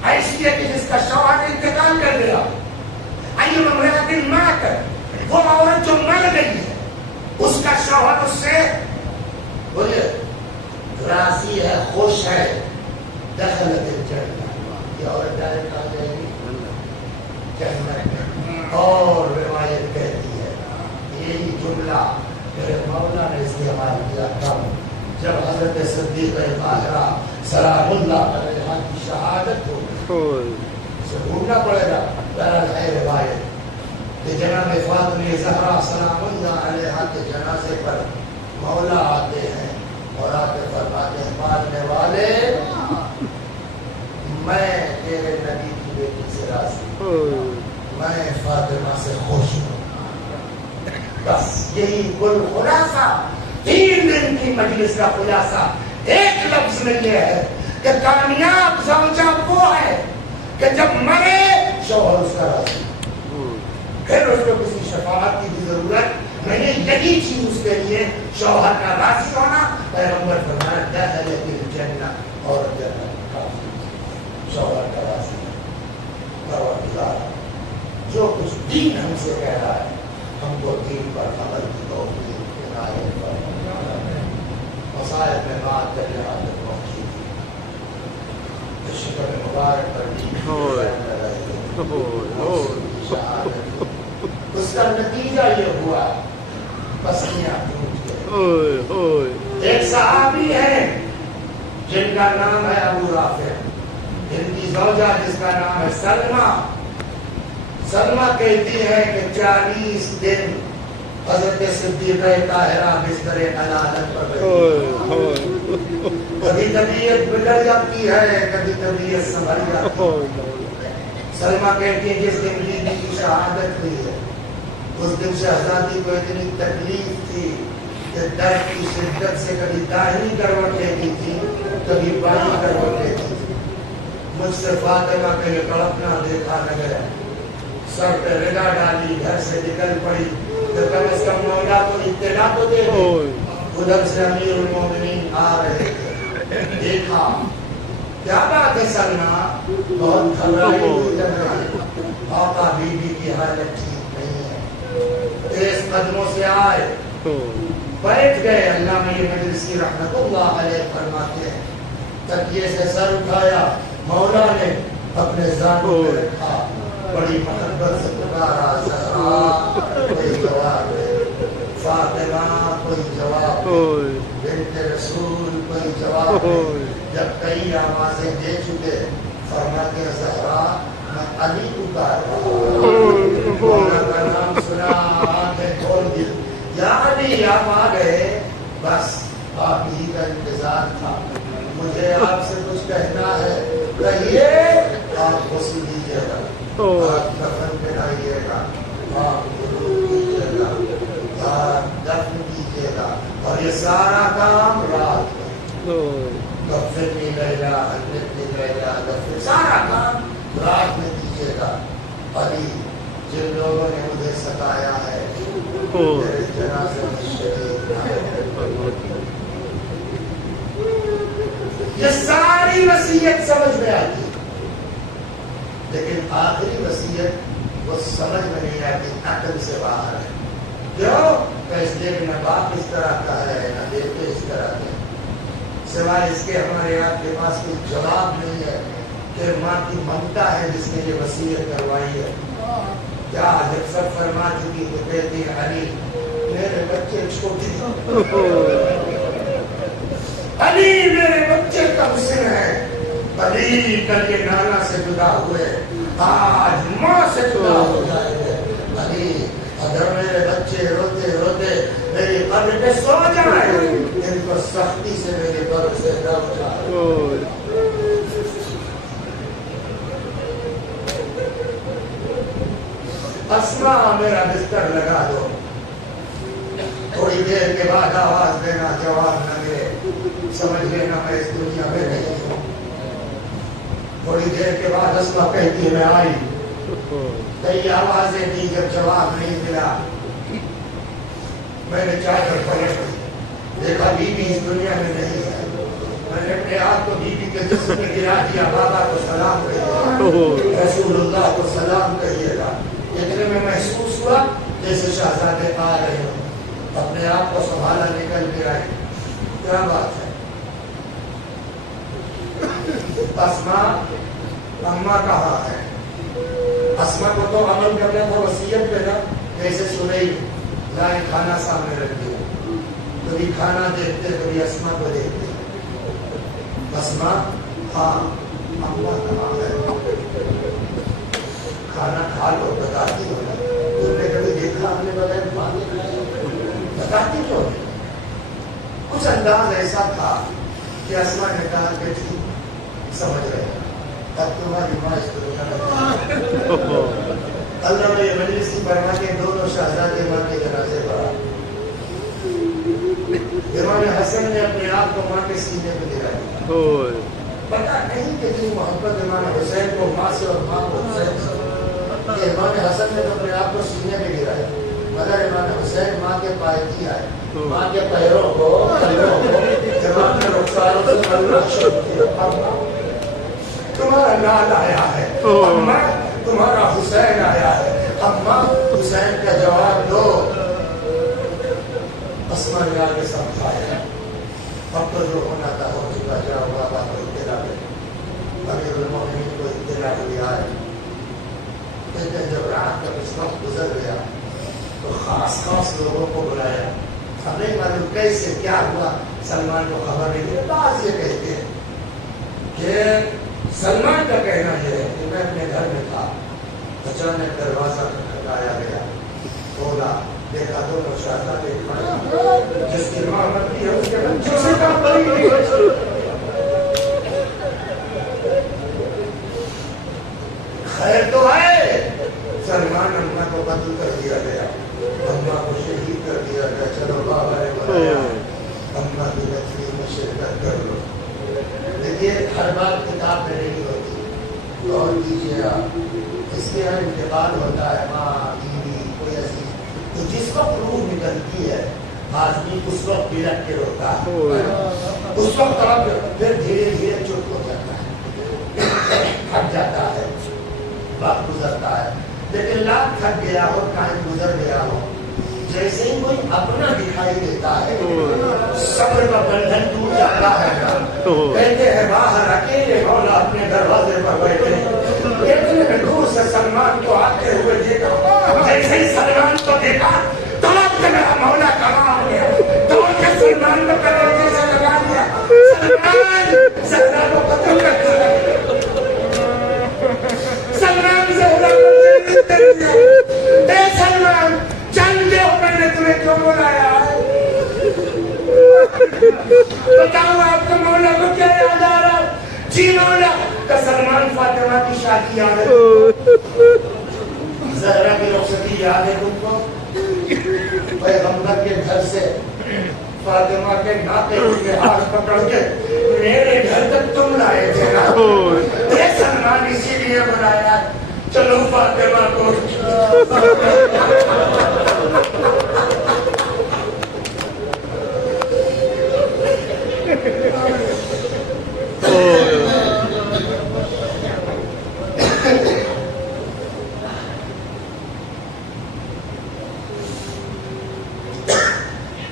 ایسی ہے کہ جس کا شوہر انتقال کر گیا, ایم امرأۃ ماتت, وہ عورت جو مر گئی ہے اس کا شوہر اس سے بولے راضی ہے, خوش ہے, دخلت الجنہ, یہ عورت ڈائریکٹ آ جائے گی جنت. اور روایت کہتی ہے یہی جملہ میرے مولا نے استعمال کیا کم جب حضرت صدیق طاہرہ سلام اللہ علیہ کی شہادت ہو. اسے ڈھونڈنا پڑے گا, بہرحال ہے روایت کہ جناب فاطمہ زہرا سلام اللہ علیہ کے جنازے پر مولا آتے ہیں اور آ کے فرماتے ہیں, مارنے والے میں تیرے نبی کی بیٹی سے راضی, میں فاطمہ سے خوش ہوں. بس یہی کل خلاصہ 3 دن کی مجلس کا خلاصہ ایک لفظ میں یہ ہے کہ کامیاب زوجہ وہ ہے کہ جب مرے شوہر اس کا راضی, پھر اس کو کسی شفاعت کی بھی ضرورت نہیں. یہی چیز اس کے لیے شوہر کا راضی ہونا. پیغمبر فرمایا دخلت الجنہ, اور جنت کافی, شوہر کا راضی. جو کچھ دین ہم سے کہہ رہا ہے, ہم کو دین پر عمل کی توفیق عنایت فرمائے. مسائل میں بات کرنے والے پہنچی تھی, شکر مبارک پر اس کا نتیجہ یہ ہوا پسیاں ٹوٹ گئے. ایک صحابی ہے جن کا نام ہے ابو رافع, ان کی زوجہ جس کا نام ہے سلمہ. سلمہ کہتی ہے کہ 40 دن حضرت صدیقہ طاہرہ بستر عدالت پر رہی. کبھی طبیعت بگڑ جاتی ہے, کبھی طبیعت سنبھل جاتی ہے. سلمہ کہتی ہے جس دن بیوی کی شہادت ہوئی ہے اس دن شہزادی کو اتنی تکلیف تھی کہ درد کی شدت سے کبھی داہنی کروٹ لیتی تھی, کبھی بائیں کروٹ لیتی تھی. مجھ سے فاطمہ کے یہ کڑپنا دیکھا نہ گیا. سر پہ ردا ڈالی، گھر سے نکل پڑی، تو کم از کم مولا کو اطلاع تو دے دی۔ ادھر سے امیر المومنین آ رہے تھے، دیکھا کیا بات ہے سلمہ، بہت گھبرائی ہوئی لگ رہی، آقا بی بی کی حالت ٹھیک نہیں ہے، تیز قدموں سے آئے، بیٹھ گئے۔ علامہ مجلسی رحمت اللہ علیہ فرماتے ہیں تکیے سے سر اٹھایا، مولا نے اپنے زانوں پہ رکھا، بڑی محبت سے پکارا، زہرا کوئی جواب دے، فاطمہ کوئی جواب دے، بنت رسول کوئی جواب دے۔ جب کئی آوازیں دے چکے فرماتے ہیں زہرا میں علی پکار رہا ہوں، مولا کا نام سنا، آنکھیں کھول دی، یا علی آپ آ گئے، بس آپ ہی کا انتظار تھا، مجھے آپ سے کچھ کہنا ہے، کہیے۔ آپ غسل دیجیے گا، آپ کفن پہنائیے گا، آپ وضو کیجیے گا، آپ دفن کیجیے گا، اور یہ سارا کام رات میں، دفن لیلا، حجت لیلا، دفن سارا کام رات میں کیجیے گا۔ علی جن لوگوں نے مجھے ستایا ہے میرے جنازے میں شریک نہ ہو۔ یہ ساری وصیت سمجھ میں آتی، لیکن آخری وصیت وہ سمجھ میں نہیں آتی، عقل سے باہر ہے۔ کیوں؟ کہ اس لیے نہ باپ اس طرح کا ہے، نہ بیٹے اس طرح کے، سوائے اس کے ہمارے آپ کے پاس کوئی جواب نہیں ہے کہ ماں کی ممتا ہے جس نے یہ وصیت کروائی ہے۔ کیا جب سب فرما چکی تو کہتی علی میرے بچے چھوٹے، علی میرے بچے کا حسن ہے، علی کل یہ نانا سے جدا ہوئے، آج ماں سے جدا ہو جائیں گے، علی اگر میرے بچے روتے روتے میری قبر پہ سو جائیں ان کو سختی سے میری قبر سے دب جائے۔ اسما میرا بستر لگا دو، تھوڑی دیر کے بعد آواز دینا، جواب نہ ملے سمجھ لینا میں اس دنیا میں نہیں ہوں۔ تھوڑی دیر کے بعد اسما کہتی میں آئی، کئی آوازیں دی، جب جواب نہیں ملا میں نے چادر پلٹ دی، دیکھا بی بی اس دنیا میں نہیں ہے، میں نے اپنے آپ کو بی بی کے جسم میں گرا دیا، بابا کو سلام کہیے، رسول اللہ کو سلام کہیے گا۔ اتنے میں محسوس ہوا جیسے شہزادے آ رہے ہوں، اپنے آپ کو سنبھالا، نکل کے آئے، کیا بات ہے؟ اسما اماں کہاں ہے؟ اسما کو تو عمل کرنا تھا وصیت پہ نا، کیسے سنئی، لائے کھانا سامنے رکھ دیا، کبھی کھانا دیکھتے کبھی اسما کو دیکھتے، اسما ہاں اماں کہاں ہے؟ کھانا کھا لو، بتاتی ہو نا، تم نے کبھی دیکھا ہم نے بغیر کھانے کھائے، بتاتی کیوں نہیں؟ کچھ انداز ایسا تھا کہ اسما نے کہا کہ ٹھیک سمجھ رہے ہیں، اب تمہاری ماں اس دنیا میں۔ اللہ میں یہ مجلس کی فرما کے دونوں شہزادے ماں کے جنازے پر آئے، امام حسن نے اپنے آپ کو ماں کے سینے پہ گرا دیا، پتا نہیں کہ جو محبت امام حسین کو ماں سے اور ماں کو حسین سے، کہ امام حسن نے اپنے آپ کو سینے پہ گرایا، مگر امام حسین ماں کے پائے کی آئے، ماں کے پیروں کو امام نے رخساروں سے تمہارا لال آیا ہے، اماں تمہارا حسین آیا ہے، اماں حسین کا جواب دو۔ اسما نے آگے سمجھایا، اب تو جو ہونا تھا ہو چکا، جاؤ بابا کو اطلاع دے، امیر المومنین کو اطلاع دیا ہے۔ لیکن جب رات کا کچھ وقت گزر گیا تو خاص لوگوں کو بلایا، ہمیں معلوم کیسے کیا ہوا، سلمان کو خبر نہیں ہے، بعض یہ کہتے ہیں کہ سلمان کا کہنا یہ ہے کہ میں اپنے گھر میں تھا، اچانک دروازہ کھٹکھٹایا گیا، کھولا، دیکھا دونوں شہزادے کھڑے، جس کی ماں مرتی ہے اس کے بچوں سے کام بڑی نہیں ہے۔ خیر تو ہے، سلمان اماں کو قتل کر دیا گیا، اماں کو شہید کر دیا گیا، چلو بابا نے بتایا اماں کی تدفین میں شرکت کر لو۔ دیکھیے ہر بات کتاب میں نہیں ہوتی، غور کیجیے آپ، اس کے انتقال ہوتا ہے، ماں بیوی کوئی عزیز، تو جس وقت روح نکلتی ہے آدمی اس وقت بلک کے روتا ہے، اس وقت پھر دھیرے دھیرے چپ ہو جاتا ہے، تھک جاتا ہے، وقت گزرتا ہے، لیکن لاکھ تھک گیا ہو، ٹائم گزر گیا ہو، جیسے ہی کوئی اپنا دکھائی دیتا ہے صبر کا بندھن ٹوٹ جاتا ہے۔ کہتے ہیں باہر اکیلے مولا اپنے دروازے پر بیٹھے، اتنے دور سے سلمان کو آتے ہوئے دیکھا، جیسے ہی سلمان کو دیکھا تڑپ کے میرا مولا کہاں ہو گیا، توڑ کے سلمان کو کلیجے سے لگا دیا، سلمان زہرا کو قتل کر دیا، سلمان زہرا کو قتل کر دیا، اے سلمان جانتے ہو میں نے تمہیں کیوں بلایا ہے؟ بتاؤ آپ کو مولا کو کیا یاد آ رہا ہے؟ جی مولا کا سلمان فاطمہ کی شادی یاد ہے، زہرا کی رخصتی یاد ہے تم کو؟ پیغمبر کے گھر سے فاطمہ کے ناطے کے ہاتھ پکڑ کے میرے گھر تک تم لائے تھے نا، اے سلمان اسی لیے بلایا، چلو فاطمہ کو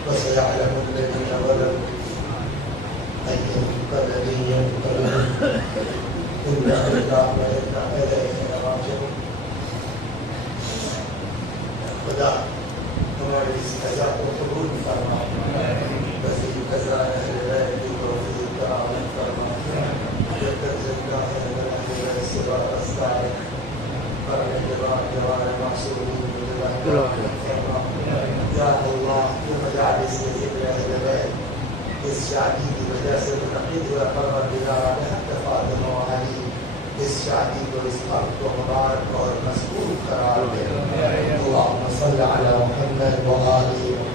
وسيعلم الذين ظلموا أي منقلب ينقلبون إنا لله وإنا إليه راجعون۔ خدا ہماری اس قضا کو قبول فرما، وفي قضاء أهل البيت وفي تعاون فرما، جدد زندہ ہے بلند السبا الصالح قرن جوار جوار معصومين فرما، یا اللہ تو مجالس ذکر اہل بیت اس شادی کی وجہ سے منعقد ہوا پروردگار حق فاطمہ و علی، اس شادی کو اس وقت کو مبارک اور مذکور قرار دے۔ اللہم صلی علی محمد و آلہ